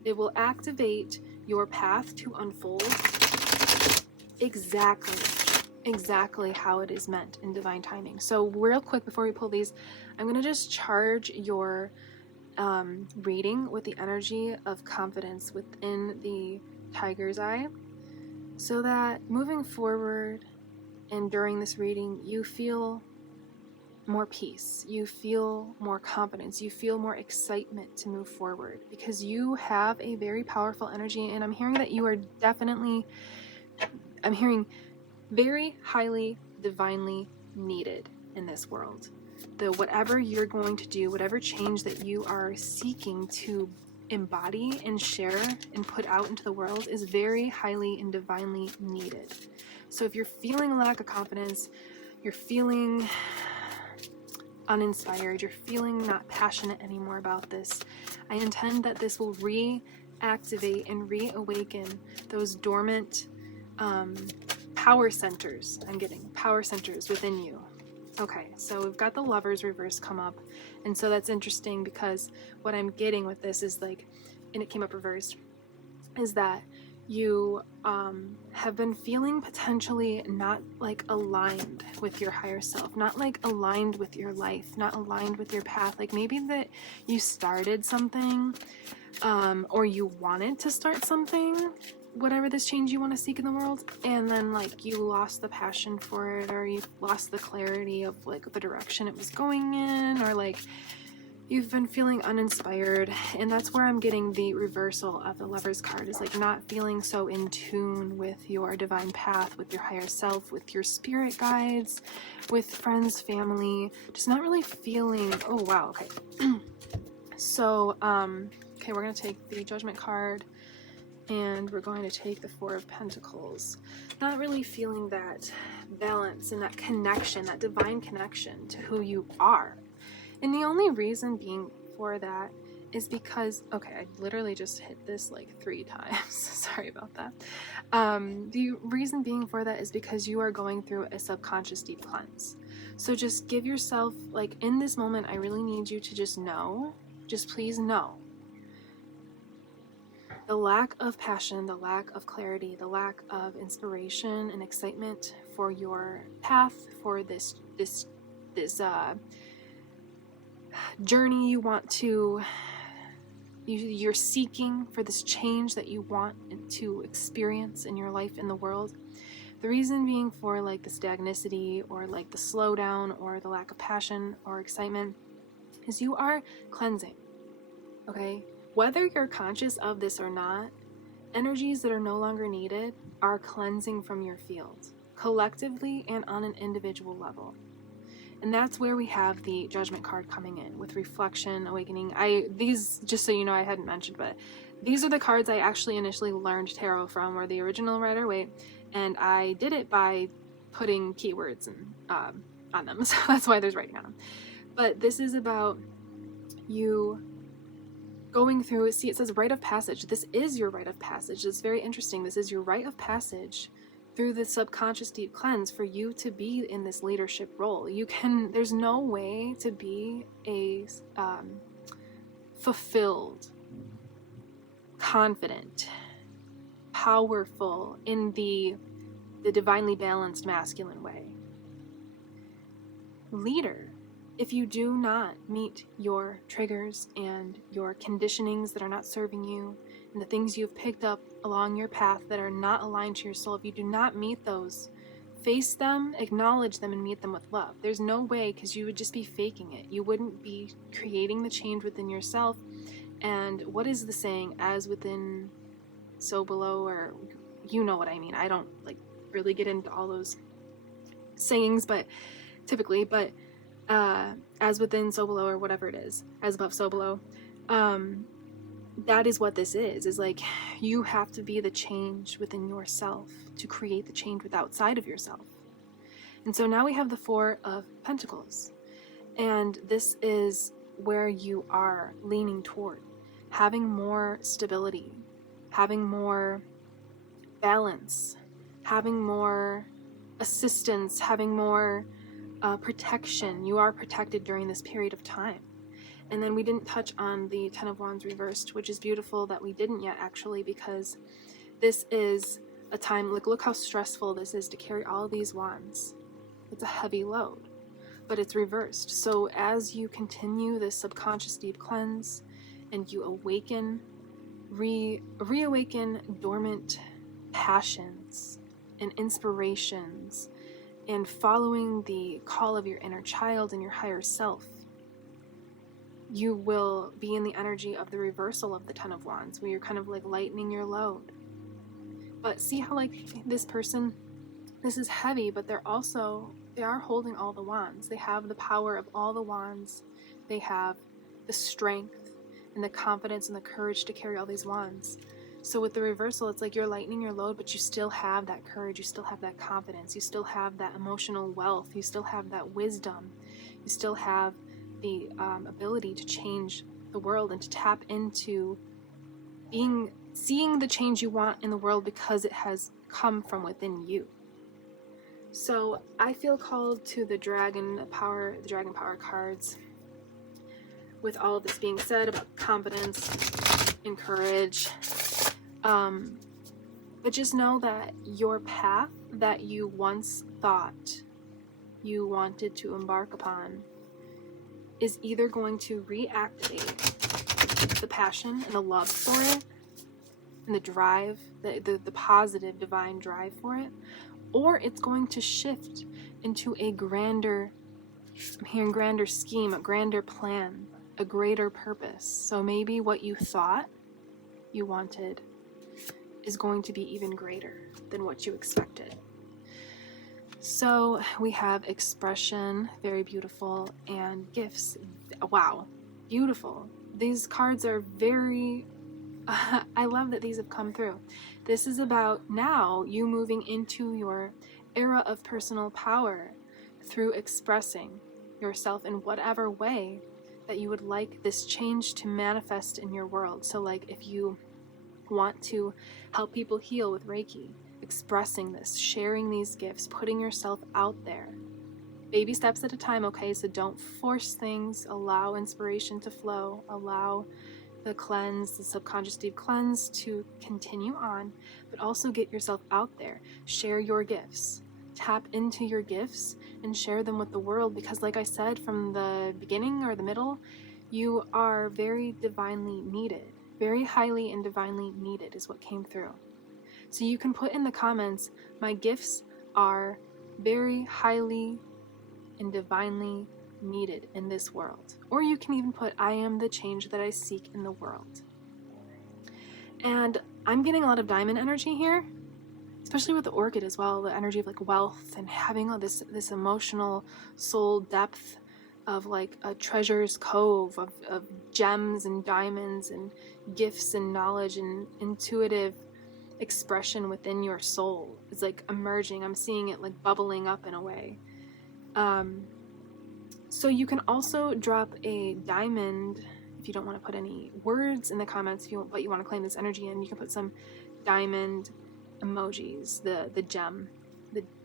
It will activate your path to unfold exactly how it is meant in divine timing. So real quick before we pull these, I'm going to just charge your reading with the energy of confidence within the tiger's eye, so that moving forward and during this reading, you feel more peace, you feel more confidence, you feel more excitement to move forward, because you have a very powerful energy. And I'm hearing that you are definitely, I'm hearing very highly divinely needed in this world. Whatever you're going to do, whatever change that you are seeking to embody and share and put out into the world, is very highly and divinely needed. So if you're feeling a lack of confidence, you're feeling uninspired, you're feeling not passionate anymore about this, I intend that this will reactivate and reawaken those dormant power centers. I'm getting power centers within you. Okay, so we've got the Lovers reverse come up, and so that's interesting, because what I'm getting with this is like, and it came up reversed, is that you have been feeling potentially not like aligned with your higher self, not like aligned with your life, not aligned with your path. Like maybe that you started something or you wanted to start something, whatever this change you want to seek in the world, and then like you lost the passion for it, or you lost the clarity of like the direction it was going in, or like you've been feeling uninspired. And that's where I'm getting the reversal of the Lover's card, is like not feeling so in tune with your divine path, with your higher self, with your spirit guides, with friends, family, just not really feeling, oh wow, okay. So okay, we're going to take the Judgment card, and we're going to take the Four of Pentacles. Not really feeling that balance and that connection, that divine connection to who you are. And the only reason being for that is because, okay, I literally just hit this like 3 times. Sorry about that. The reason being for that is because you are going through a subconscious deep cleanse. So just give yourself, like in this moment, I really need you to just know, just please know, the lack of passion, the lack of clarity, the lack of inspiration and excitement for your path, for this journey you want to, you're seeking, for this change that you want to experience in your life, in the world. The reason being for like the stagnicity, or like the slowdown, or the lack of passion or excitement, is you are cleansing, okay? Whether you're conscious of this or not, energies that are no longer needed are cleansing from your field, collectively and on an individual level. And that's where we have the Judgment card coming in with reflection, awakening. These, just so you know, I hadn't mentioned, but these are the cards I actually initially learned tarot from, or the original Rider-Waite, and I did it by putting keywords on them, so that's why there's writing on them. But this is about you going through, see, it says rite of passage. This is your rite of passage. It's very interesting. This is your rite of passage through the subconscious deep cleanse for you to be in this leadership role. There's no way to be a fulfilled, confident, powerful in the divinely balanced masculine way leader if you do not meet your triggers and your conditionings that are not serving you, and the things you've picked up along your path that are not aligned to your soul. If you do not meet those, face them, acknowledge them, and meet them with love. There's no way, because you would just be faking it. You wouldn't be creating the change within yourself. And what is the saying, as within, so below, or you know what I mean. I don't like really get into all those sayings, but typically, but as within, so below, or whatever it is, as above, so below. That is what this is like, you have to be the change within yourself to create the change outside of yourself. And so now we have the Four of Pentacles, and this is where you are leaning toward having more stability, having more balance, having more assistance, having more protection. You are protected during this period of time. And then we didn't touch on the Ten of Wands reversed, which is beautiful that we didn't yet, actually, because this is a time, like, look how stressful this is to carry all these wands. It's a heavy load, but it's reversed. So as you continue this subconscious deep cleanse and you awaken, reawaken dormant passions and inspirations, and following the call of your inner child and your higher self, you will be in the energy of the reversal of the Ten of Wands, where you're kind of like lightening your load. But see how, like, this person, this is heavy, but they are holding all the wands. They have the power of all the wands. They have the strength and the confidence and the courage to carry all these wands. So with the reversal, it's like you're lightening your load, but you still have that courage, you still have that confidence, you still have that emotional wealth, you still have that wisdom, you still have the ability to change the world and to tap into seeing the change you want in the world because it has come from within you. So I feel called to the Dragon Power cards. With all of this being said about confidence and courage, but just know that your path that you once thought you wanted to embark upon is either going to reactivate the passion and the love for it, and the drive, the positive divine drive for it, or it's going to shift into a grander, I'm hearing grander scheme, a grander plan, a greater purpose. So maybe what you thought you wanted is going to be even greater than what you expected. So we have expression, very beautiful, and gifts. Wow, beautiful. These cards are very, I love that these have come through. This is about now you moving into your era of personal power through expressing yourself in whatever way that you would like this change to manifest in your world. So like if you want to help people heal with Reiki, expressing this, sharing these gifts, putting yourself out there. Baby steps at a time, okay? So don't force things. Allow inspiration to flow. Allow the cleanse, the subconscious deep cleanse to continue on, but also get yourself out there. Share your gifts. Tap into your gifts and share them with the world, because like I said from the beginning or the middle, you are very divinely needed. Very highly and divinely needed is what came through. So you can put in the comments, my gifts are very highly and divinely needed in this world. Or you can even put, I am the change that I seek in the world. And I'm getting a lot of diamond energy here, especially with the orchid as well, the energy of like wealth and having all this emotional soul depth of like a treasure's cove of gems and diamonds and gifts and knowledge and intuitive expression within your soul. It's like emerging. I'm seeing it like bubbling up in a way. So you can also drop a diamond if you don't want to put any words in the comments, but you want to claim this energy in. You can put some diamond emojis, the gem,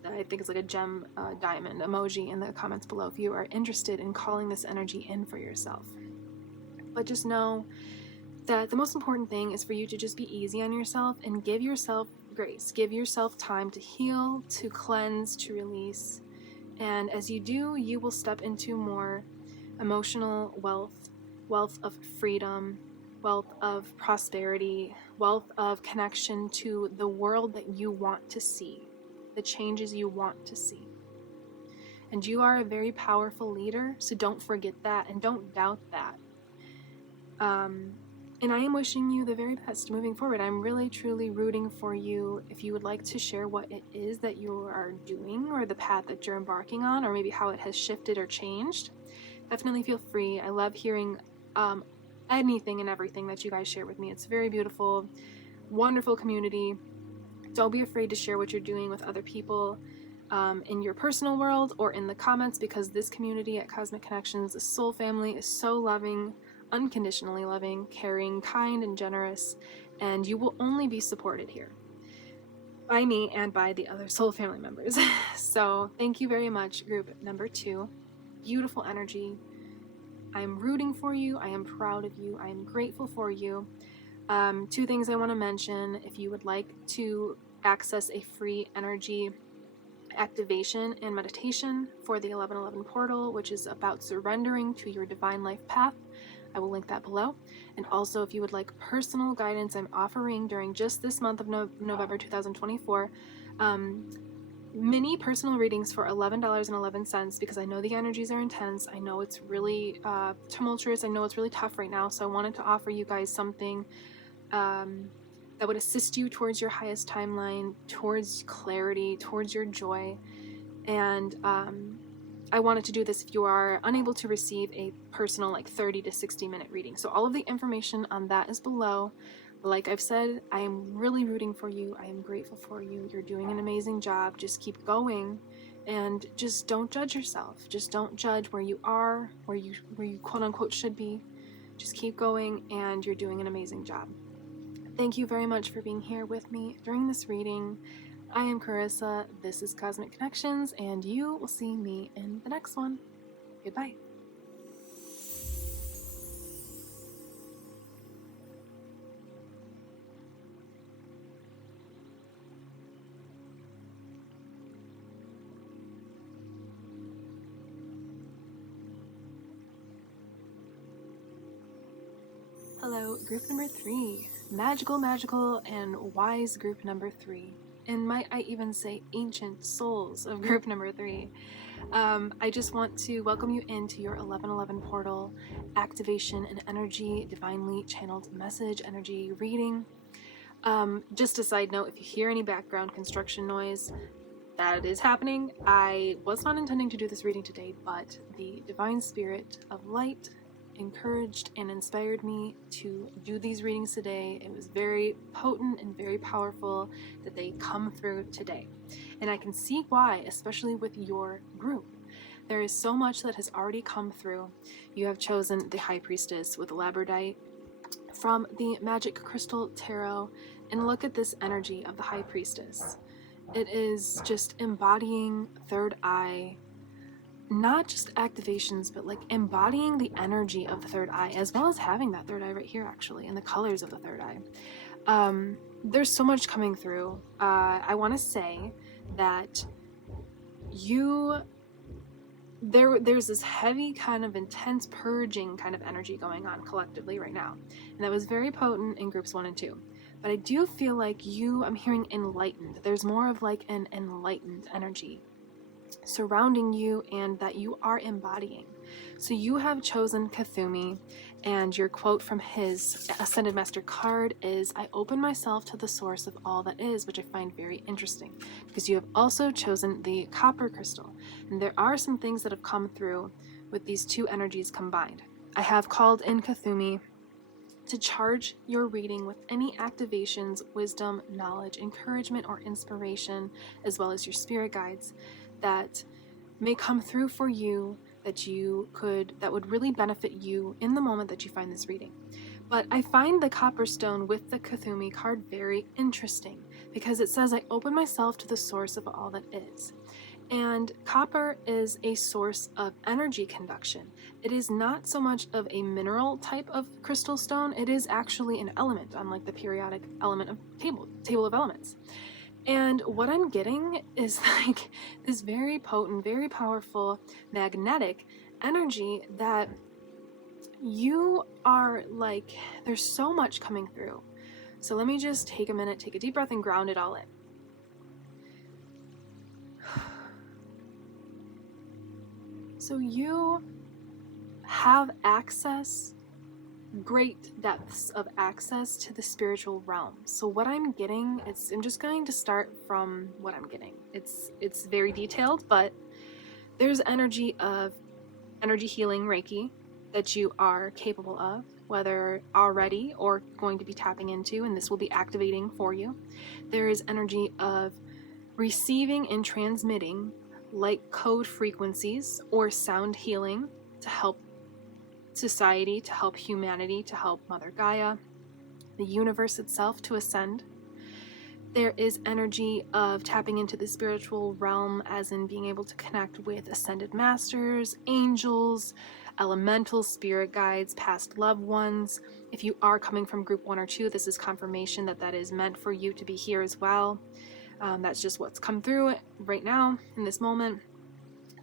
I think it's like a gem diamond emoji in the comments below if you are interested in calling this energy in for yourself. But just know that the most important thing is for you to just be easy on yourself and give yourself grace. Give yourself time to heal, to cleanse, to release. And as you do, you will step into more emotional wealth of freedom, wealth of prosperity, wealth of connection to the world that you want to see, the changes you want to see. And you are a very powerful leader, so don't forget that and don't doubt that. And I am wishing you the very best moving forward. I'm really, truly rooting for you. If you would like to share what it is that you are doing or the path that you're embarking on, or maybe how it has shifted or changed, definitely feel free. I love hearing anything and everything that you guys share with me. It's very beautiful, wonderful community. Don't be afraid to share what you're doing with other people in your personal world or in the comments, because this community at Cosmic Connections, the soul family, is so loving, unconditionally loving, caring, kind, and generous, and you will only be supported here by me and by the other soul family members. So thank you very much, group number 2. Beautiful energy. I am rooting for you. I am proud of you. I am grateful for you. 2 things I want to mention. If you would like to access a free energy activation and meditation for the 1111 portal, which is about surrendering to your divine life path, I will link that below. And also, if you would like personal guidance, I'm offering during just this month of November 2024 mini personal readings for $11.11, because I know the energies are intense. I know it's really tumultuous. I know it's really tough right now. So I wanted to offer you guys something that would assist you towards your highest timeline, towards clarity, towards your joy. And I wanted to do this if you are unable to receive a personal like 30 to 60 minute reading. So all of the information on that is below. Like I've said, I am really rooting for you. I am grateful for you. You're doing an amazing job. Just keep going, and just don't judge yourself. Just don't judge where you are, where you quote unquote should be. Just keep going, and you're doing an amazing job. Thank you very much for being here with me during this reading. I am Carissa. This is Cosmic Connections, and you will see me in the next one. Goodbye. Hello, group number 3. magical, and wise group number 3. And might I even say ancient souls of group number 3. I just want to welcome you into your 1111 portal activation and energy, divinely channeled message, energy reading. Just a side note, if you hear any background construction noise, that is happening. I was not intending to do this reading today, but the divine spirit of light encouraged and inspired me to do these readings today. It was very potent and very powerful that they come through today. And I can see why, especially with your group. There is so much that has already come through. You have chosen the High Priestess with Labradorite from the Magic Crystal Tarot, and look at this energy of the High Priestess. It is just embodying third eye, not just activations, but like embodying the energy of the third eye, as well as having that third eye right here actually, and the colors of the third eye. There's so much coming through. I want to say that there's this heavy kind of intense purging kind of energy going on collectively right now, and that was very potent in groups 1 and 2. But I do feel like I'm hearing enlightened. There's more of like an enlightened energy surrounding you and that you are embodying. So you have chosen Cthulhu, and your quote from his Ascended Master card is, "I open myself to the source of all that is," which I find very interesting because you have also chosen the copper crystal. And there are some things that have come through with these two energies combined. I have called in Cthulhu to charge your reading with any activations, wisdom, knowledge, encouragement, or inspiration, as well as your spirit guides that may come through for you that would really benefit you in the moment that you find this reading. But I find the copper stone with the Cthulhu card very interesting because it says, "I open myself to the source of all that is." And copper is a source of energy conduction. It is not so much of a mineral type of crystal stone. It is actually an element, unlike the periodic element of table of elements. And what I'm getting is like this very potent, very powerful magnetic energy that you are like, there's so much coming through. So let me just take a minute, take a deep breath, and ground it all in. So you have access, great depths of access to the spiritual realm. So what I'm getting, I'm just going to start from what I'm getting. It's very detailed, but there's energy healing Reiki that you are capable of, whether already or going to be tapping into, and this will be activating for you. There is energy of receiving and transmitting light code frequencies or sound healing to help society, to help humanity, to help Mother Gaia, the universe itself to ascend. There is energy of tapping into the spiritual realm, as in being able to connect with ascended masters, angels, elemental spirit guides, past loved ones. If you are coming from group 1 or 2, this is confirmation that is meant for you to be here as well. That's just what's come through right now in this moment.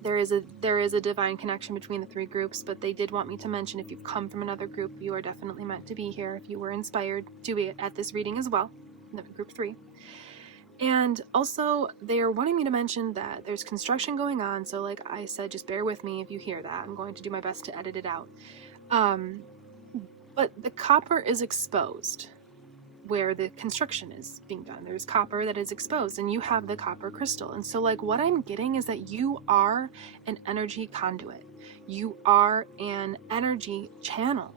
There is a divine connection between the 3 groups, but they did want me to mention, if you've come from another group, you are definitely meant to be here if you were inspired to be at this reading as well, group 3. And also, they are wanting me to mention that there's construction going on, so like I said, just bear with me if you hear that. I'm going to do my best to edit it out. But the copper is exposed where the construction is being done. There's copper that is exposed, and you have the copper crystal. And so like what I'm getting is that you are an energy conduit. You are an energy channel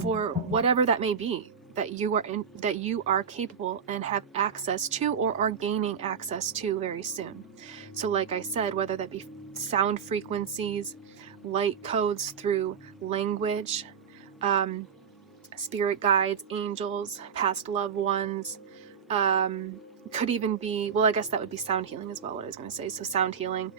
for whatever that may be that you are capable and have access to, or are gaining access to very soon. So like I said, whether that be sound frequencies, light codes through language, spirit guides, angels, past loved ones, could even be, well, I guess that would be sound healing as well, what I was going to say. So sound healing,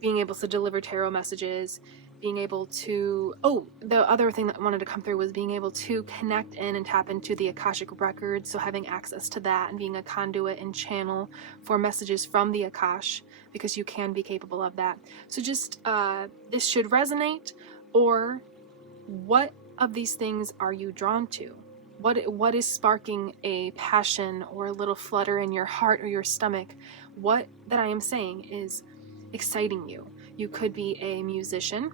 being able to deliver tarot messages, being able to, the other thing that wanted to come through was being able to connect in and tap into the Akashic records. So having access to that and being a conduit and channel for messages from the Akash, because you can be capable of that. So just, this should resonate. Or what of these things are you drawn to? what is sparking a passion or a little flutter in your heart or your stomach? What that I am saying is exciting you. You could be a musician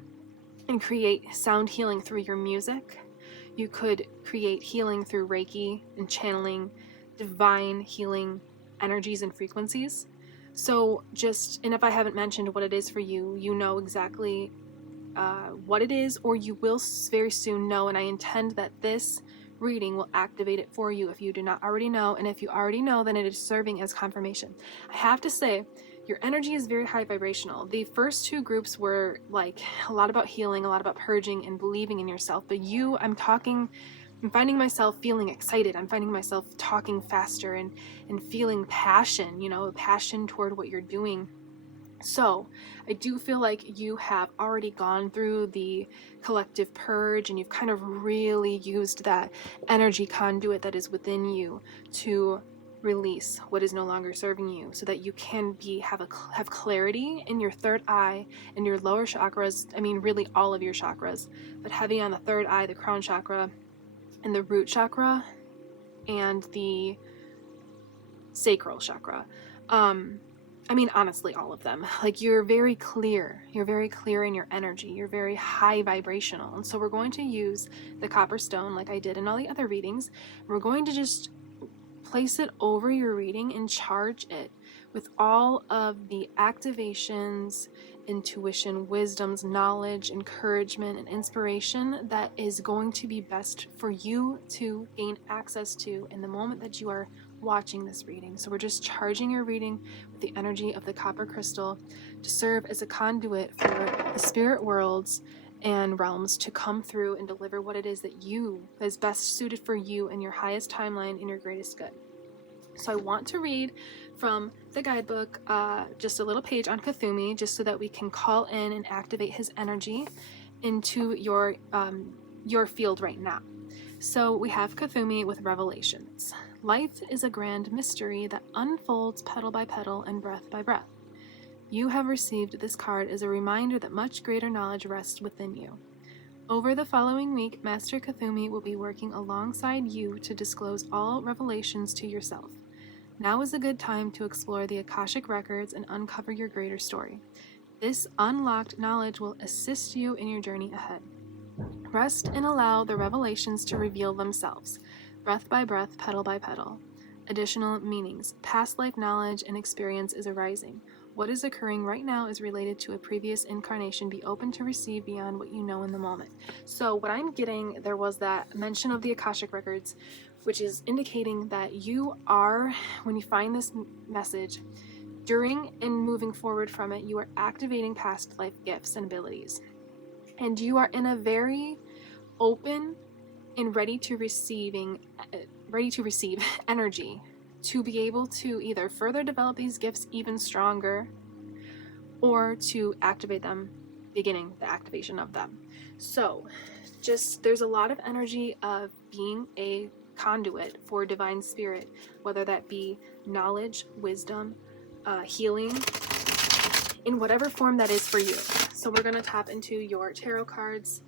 and create sound healing through your music. You could create healing through Reiki and channeling divine healing energies and frequencies. So and if I haven't mentioned what it is for you, you know exactly what it is, or you will very soon know, and I intend that this reading will activate it for you if you do not already know, and if you already know, then it is serving as confirmation. I have to say, your energy is very high vibrational. The first two groups were like a lot about healing, a lot about purging and believing in yourself, but I'm finding myself feeling excited. I'm finding myself talking faster and feeling passion, passion toward what you're doing. So I do feel like you have already gone through the collective purge, and you've kind of really used that energy conduit that is within you to release what is no longer serving you, so that you can have clarity in your third eye and your lower chakras. I mean, really all of your chakras, but heavy on the third eye, the crown chakra, and the root chakra, and the sacral chakra. I mean, honestly, all of them. Like, you're very clear in your energy. You're very high vibrational. And so we're going to use the copper stone like I did in all the other readings. We're going to just place it over your reading and charge it with all of the activations, intuition, wisdoms, knowledge, encouragement, and inspiration that is going to be best for you to gain access to in the moment that you are watching this reading. So we're just charging your reading with the energy of the copper crystal to serve as a conduit for the spirit worlds and realms to come through and deliver what it is that is best suited for you and your highest timeline and your greatest good. So I want to read from the guidebook, just a little page on Cthulhu, just so that we can call in and activate his energy into your field right now. So we have Cthulhu with Revelations. Life is a grand mystery that unfolds petal by petal and breath by breath. You have received this card as a reminder that much greater knowledge rests within you. Over the following week, Master Cthulhu will be working alongside you to disclose all revelations to yourself. Now is a good time to explore the Akashic records and uncover your greater story. This unlocked knowledge will assist you in your journey ahead. Rest and allow the revelations to reveal themselves, breath by breath, petal by petal. Additional meanings. Past life knowledge and experience is arising. What is occurring right now is related to a previous incarnation. Be open to receive beyond what you know in the moment. So what I'm getting, there was that mention of the Akashic records, which is indicating that you are, when you find this message, during and moving forward from it, you are activating past life gifts and abilities. And you are in a very open and ready to receive energy to be able to either further develop these gifts even stronger or to activate them, beginning the activation of them. So there's a lot of energy of being a conduit for divine spirit, whether that be knowledge, wisdom, healing, in whatever form that is for you. So we're going to tap into your tarot cards.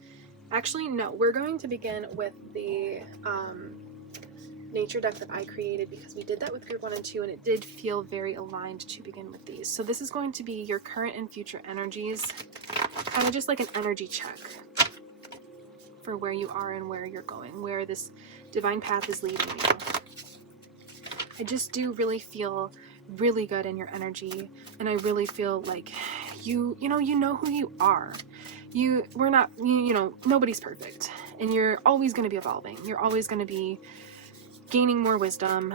Actually, no, we're going to begin with the nature deck that I created, because we did that with group 1 and 2, and it did feel very aligned to begin with these. So this is going to be your current and future energies, kind of just like an energy check for where you are and where you're going, where this divine path is leading you. I just do really feel really good in your energy, and I really feel like you know who you are. Nobody's perfect, and you're always going to be evolving. You're always going to be gaining more wisdom,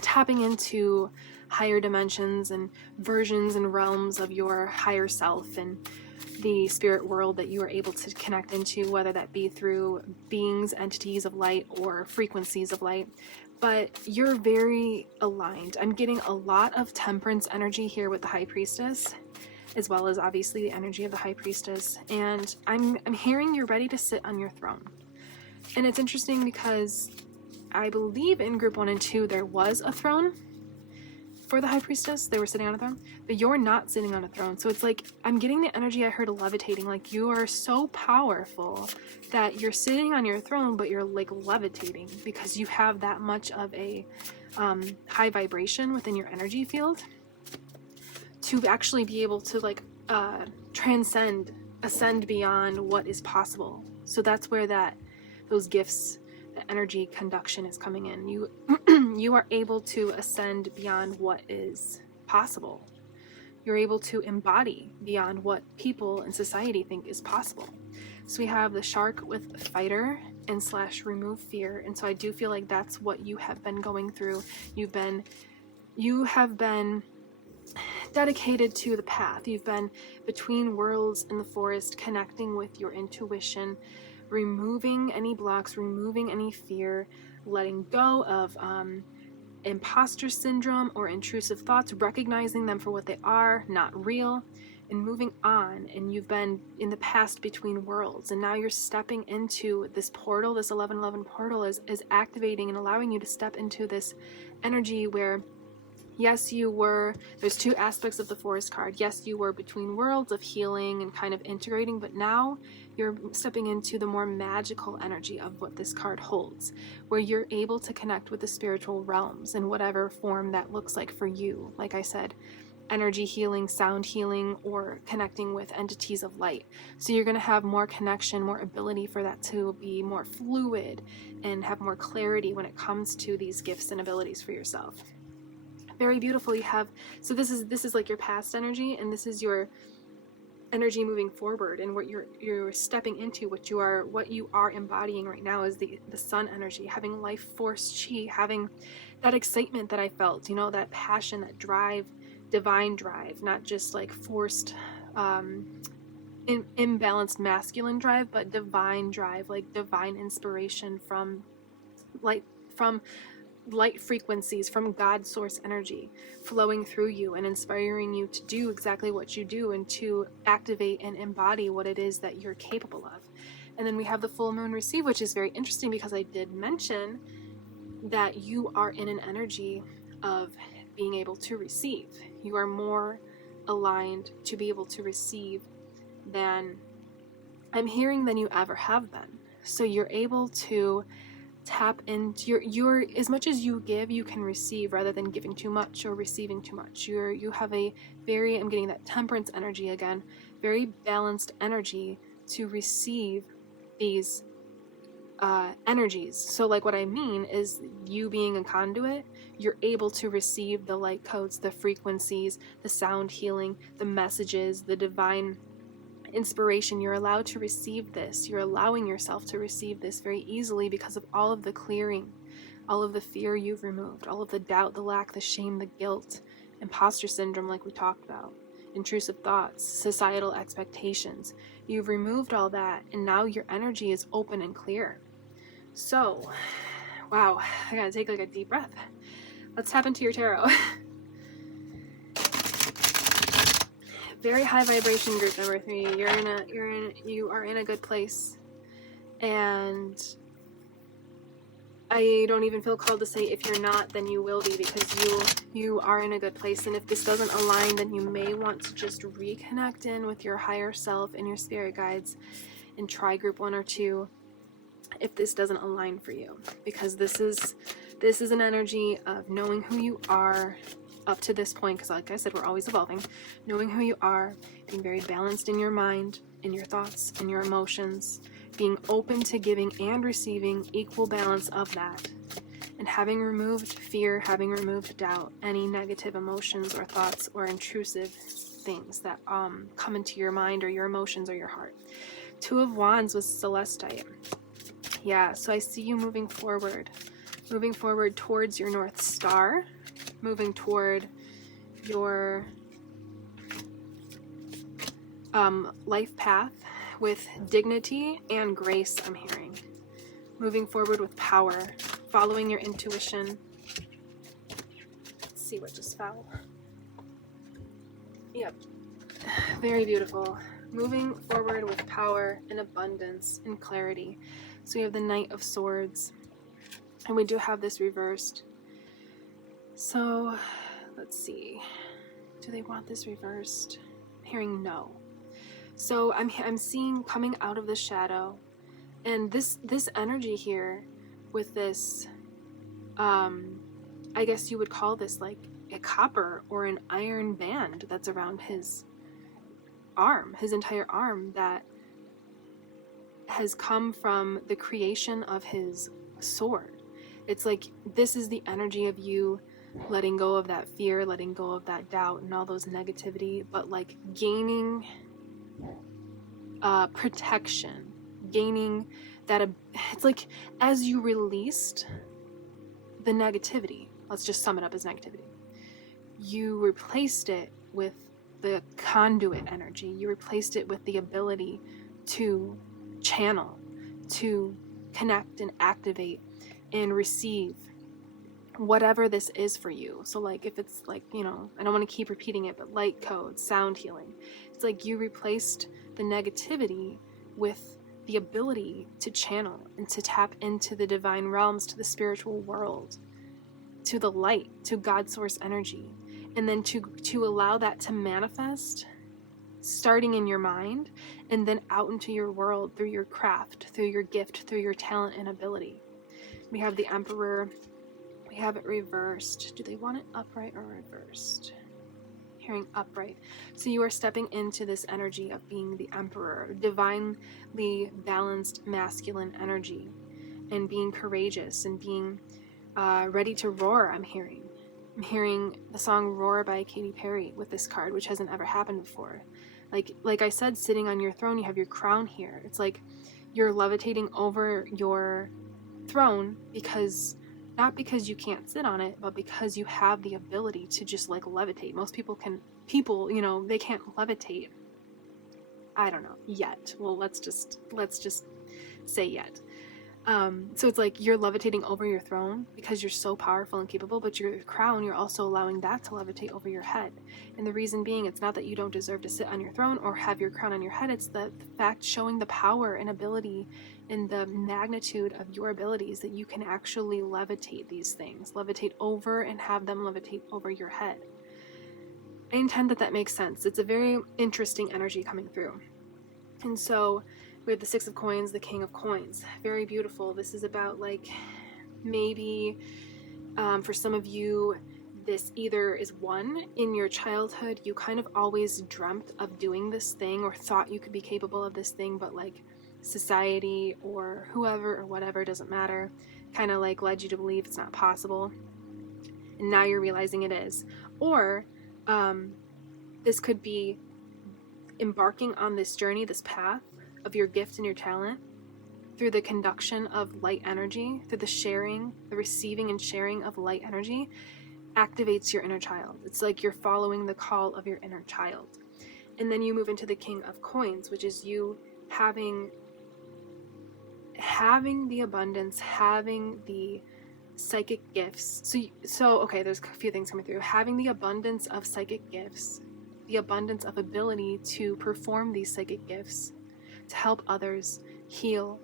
tapping into higher dimensions and versions and realms of your higher self and the spirit world that you are able to connect into, whether that be through beings, entities of light, or frequencies of light. But you're very aligned. I'm getting a lot of temperance energy here with the High Priestess, as well as obviously the energy of the High Priestess. And I'm hearing you're ready to sit on your throne. And it's interesting because I believe in group 1 and 2 there was a throne, for the High Priestess, they were sitting on a throne, but you're not sitting on a throne. So it's like, I'm getting the energy I heard levitating. Like, you are so powerful that you're sitting on your throne, but you're like levitating because you have that much of a high vibration within your energy field to actually be able to like transcend, ascend beyond what is possible. So that's where those gifts, the energy conduction is coming in. You are able to ascend beyond what is possible. You're able to embody beyond what people and society think is possible. So we have the shark with fighter and / remove fear. And so I do feel like that's what you have been going through. You have been dedicated to the path. You've been between worlds in the forest, connecting with your intuition, removing any blocks, removing any fear, letting go of imposter syndrome or intrusive thoughts, recognizing them for what they are, not real, and moving on. And you've been in the past between worlds, and now you're stepping into this portal. This 1111 portal is activating and allowing you to step into this energy where, yes, there's two aspects of the forest card. Yes, you were between worlds of healing and kind of integrating, but now you're stepping into the more magical energy of what this card holds, where you're able to connect with the spiritual realms in whatever form that looks like for you. Like I said, energy healing, sound healing, or connecting with entities of light. So you're going to have more connection, more ability for that to be more fluid and have more clarity when it comes to these gifts and abilities for yourself. Very beautiful. You have, so this is like your past energy, and this is your energy moving forward, and what you're stepping into, what you are embodying right now is the sun energy, having life force chi, having that excitement that I felt, that passion, that drive, divine drive, not just like forced imbalanced masculine drive, but divine drive, like divine inspiration from light frequencies, from God source energy flowing through you and inspiring you to do exactly what you do and to activate and embody what it is that you're capable of. And then we have the full moon receive, which is very interesting because I did mention that you are in an energy of being able to receive. You are more aligned to be able to receive than I'm hearing than you ever have been. So you're able to tap into your as much as you give, you can receive rather than giving too much or receiving too much. You have a very, I'm getting that temperance energy again, very balanced energy to receive these energies. So like what I mean is, you being a conduit, you're able to receive the light codes, the frequencies, the sound healing, the messages, the divine inspiration. You're allowed to receive this. You're allowing yourself to receive this very easily because of all of the clearing, all of the fear you've removed, all of the doubt, the lack, the shame, the guilt, imposter syndrome like we talked about, intrusive thoughts, societal expectations. You've removed all that, and now your energy is open and clear. So, wow, I gotta take like a deep breath. Let's tap into your tarot. Very high vibration group number 3. You are in a good place, and I don't even feel called to say if you're not, then you will be, because you are in a good place. And if this doesn't align, then you may want to just reconnect in with your higher self and your spirit guides and try group 1 or 2 if this doesn't align for you, because this is an energy of knowing who you are up to this point, because like I said, we're always evolving, knowing who you are, being very balanced in your mind, in your thoughts, in your emotions, being open to giving and receiving equal balance of that, and having removed fear, having removed doubt, any negative emotions or thoughts or intrusive things that come into your mind or your emotions or your heart. 2 of Wands was Celestite. Yeah, so I see you moving forward towards your North Star, moving toward your life path with dignity and grace, I'm hearing. Moving forward with power, following your intuition. Let's see what just fell. Yep. Very beautiful. Moving forward with power and abundance and clarity. So we have the Knight of Swords, and we do have this reversed. So let's see. Do they want this reversed? I'm hearing no. So I'm seeing coming out of the shadow, and this energy here with this, I guess you would call this like a copper or an iron band that's around his arm, his entire arm, that has come from the creation of his sword. It's like this is the energy of you letting go of that fear, letting go of that doubt and all those negativity, but like gaining protection, gaining that. It's like as you released the negativity, let's just sum it up as negativity, you replaced it with the conduit energy. You replaced it with the ability to channel, to connect and activate and receive whatever this is for you. So like if it's like, you know, I don't want to keep repeating it, but light code, sound healing, it's like you replaced the negativity with the ability to channel and to tap into the divine realms, to the spiritual world, to the light, to God's source energy, and then to allow that to manifest starting in your mind and then out into your world through your craft, through your gift, through your talent and ability. We have the Emperor. We have it reversed. Do they want it upright or reversed? Hearing upright. So you are stepping into this energy of being the Emperor, divinely balanced masculine energy, and being courageous and being ready to roar. I'm hearing the song Roar by Katy Perry with this card, which hasn't ever happened before. Like I said, sitting on your throne, you have your crown here. It's like you're levitating over your throne not because you can't sit on it, but because you have the ability to just like levitate. Most people, you know, they can't levitate. I don't know, yet. Well, let's just say yet. So it's like you're levitating over your throne because you're so powerful and capable, but your crown, you're also allowing that to levitate over your head. And the reason being, it's not that you don't deserve to sit on your throne or have your crown on your head, it's the fact showing the power and ability and the magnitude of your abilities that you can actually levitate these things, levitate over and have them levitate over your head. I intend that makes sense. It's a very interesting energy coming through. And so we have the Six of Coins, the King of Coins. Very beautiful. This is about like maybe for some of you, this either is one, in your childhood, you kind of always dreamt of doing this thing or thought you could be capable of this thing, but like society or whoever or whatever, doesn't matter, kind of like led you to believe it's not possible. And now you're realizing it is. Or this could be embarking on this journey, this path of your gift and your talent through the conduction of light energy, through the sharing, the receiving and sharing of light energy, activates your inner child. It's like you're following the call of your inner child. And then you move into the King of Coins, which is you having the abundance, having the psychic gifts. So okay, there's a few things coming through. Having the abundance of psychic gifts, the abundance of ability to perform these psychic gifts, to help others heal,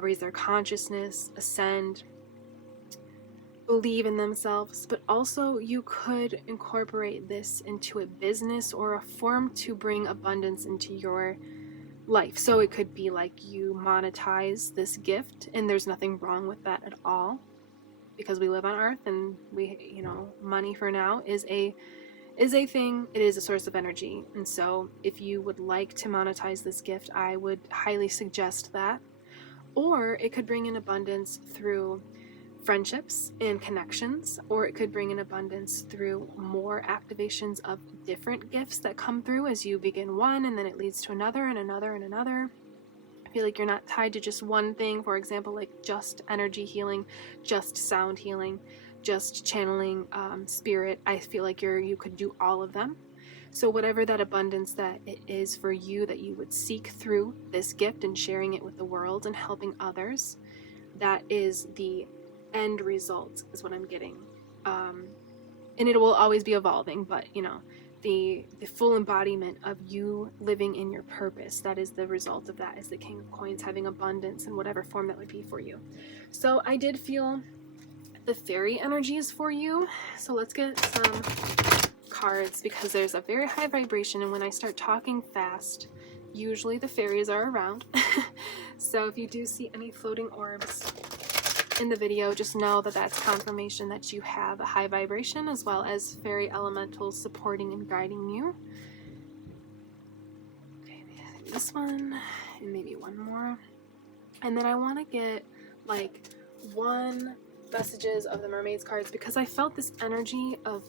raise their consciousness, ascend, believe in themselves. But also you could incorporate this into a business or a form to bring abundance into your life. So it could be like you monetize this gift, and there's nothing wrong with that at all, because we live on earth and we, you know, money for now is a thing. It is a source of energy. And so if you would like to monetize this gift, I would highly suggest that. Or it could bring in abundance through friendships and connections, or it could bring in abundance through more activations of different gifts that come through as you begin one, and then it leads to another and another and another. I feel like you're not tied to just one thing. For example, like just energy healing, just sound healing, just channeling spirit. I feel like you could do all of them. So whatever that abundance that it is for you that you would seek through this gift and sharing it with the world and helping others, that is the end result, is what I'm getting. And it will always be evolving, but you know, the full embodiment of you living in your purpose, that is the result of that, is the King of Coins, having abundance in whatever form that would be for you. So I did feel the fairy energies for you. So let's get some cards, because there's a very high vibration, and when I start talking fast, usually the fairies are around. So if you do see any floating orbs in the video, just know that that's confirmation that you have a high vibration, as well as fairy elementals supporting and guiding you. Okay, this one, and maybe one more. And then I want to get like one messages of the mermaids cards, because I felt this energy of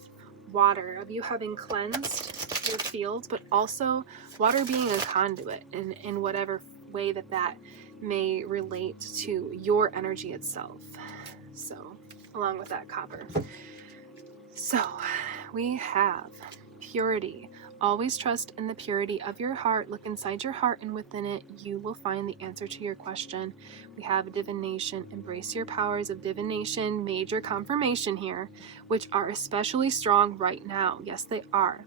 water, of you having cleansed your field, but also water being a conduit in whatever way that may relate to your energy itself. So along with that copper. So we have purity. Always trust in the purity of your heart. Look inside your heart, and within it you will find the answer to your question. We have divination. Embrace your powers of divination. Major confirmation here, which are especially strong right now. Yes, they are.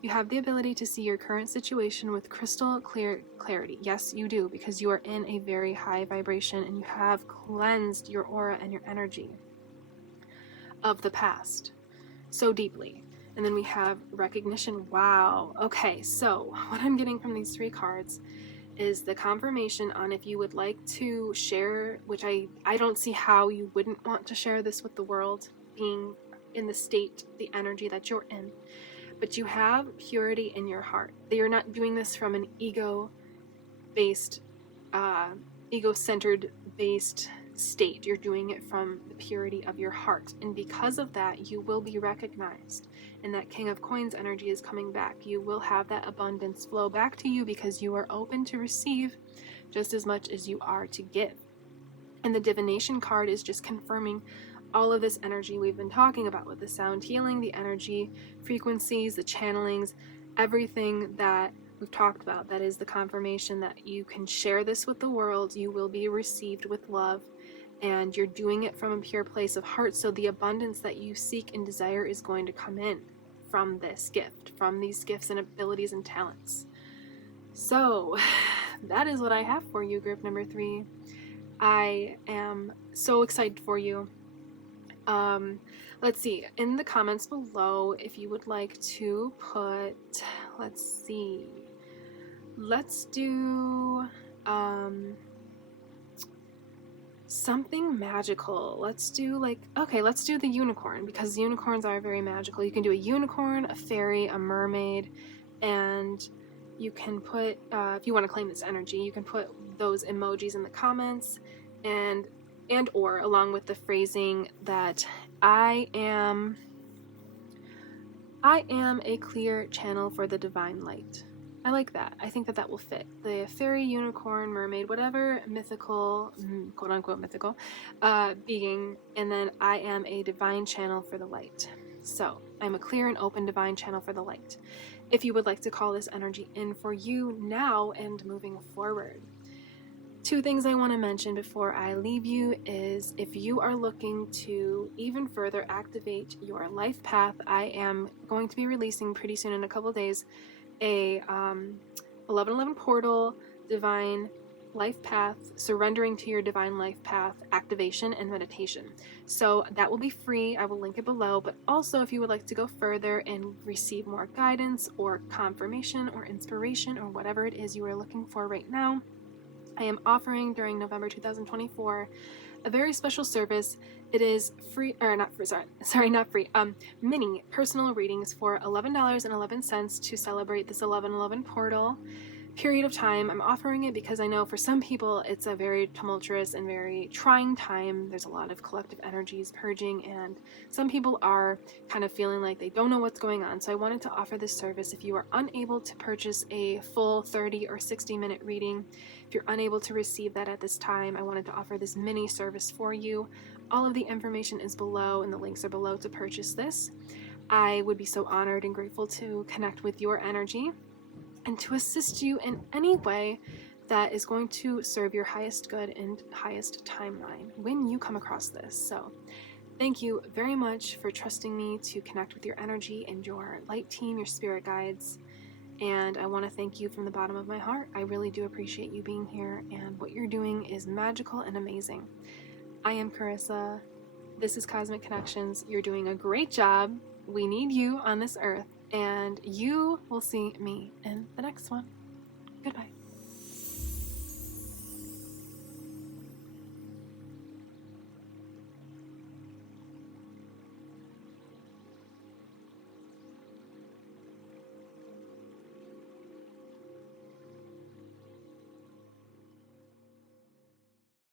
You have the ability to see your current situation with crystal clear clarity. Yes, you do, because you are in a very high vibration and you have cleansed your aura and your energy of the past so deeply. And then we have recognition. Wow. Okay, so what I'm getting from these three cards is the confirmation on if you would like to share, which I don't see how you wouldn't want to share this with the world, being in the state, the energy that you're in. But you have purity in your heart. That you're not doing this from an ego-based, ego-centered based state. You're doing it from the purity of your heart. And because of that, you will be recognized. And that King of Coins energy is coming back. You will have that abundance flow back to you because you are open to receive just as much as you are to give. And the divination card is just confirming all of this energy we've been talking about with the sound healing, the energy frequencies, the channelings, everything that we've talked about. That is the confirmation that you can share this with the world. You will be received with love, and you're doing it from a pure place of heart. So the abundance that you seek and desire is going to come in from this gift, from these gifts and abilities and talents. So that is what I have for you, group number 3. I am so excited for you. Let's see, in the comments below, if you would like to put, let's do, something magical. Let's do let's do the unicorn, because unicorns are very magical. You can do a unicorn, a fairy, a mermaid, and you can put, if you want to claim this energy, you can put those emojis in the comments, and or along with the phrasing that I am a clear channel for the divine light. I like that. I think that will fit. The fairy, unicorn, mermaid, whatever mythical, quote unquote mythical, being, and then I am a divine channel for the light. So I'm a clear and open divine channel for the light. If you would like to call this energy in for you now and moving forward. 2 things I want to mention before I leave you is, if you are looking to even further activate your life path, I am going to be releasing pretty soon, in a couple days, a 1111 portal divine life path, surrendering to your divine life path activation and meditation. So that will be free. I will link it below. But also, if you would like to go further and receive more guidance or confirmation or inspiration or whatever it is you are looking for right now, I am offering during November 2024 a very special service. It is free, or not free, not free, mini personal readings for $11.11 to celebrate this 1111 portal period of time. I'm offering it because I know for some people it's a very tumultuous and very trying time. There's a lot of collective energies purging, and some people are kind of feeling like they don't know what's going on. So I wanted to offer this service. If you are unable to purchase a full 30 or 60-minute reading, if you're unable to receive that at this time, I wanted to offer this mini service for you. All of the information is below, and the links are below to purchase this. I would be so honored and grateful to connect with your energy and to assist you in any way that is going to serve your highest good and highest timeline when you come across this. So thank you very much for trusting me to connect with your energy and your light team, your spirit guides. And I want to thank you from the bottom of my heart. I really do appreciate you being here, and what you're doing is magical and amazing. I am Carissa. This is Cosmic Connections. You're doing a great job. We need you on this earth, and you will see me in the next one. Goodbye.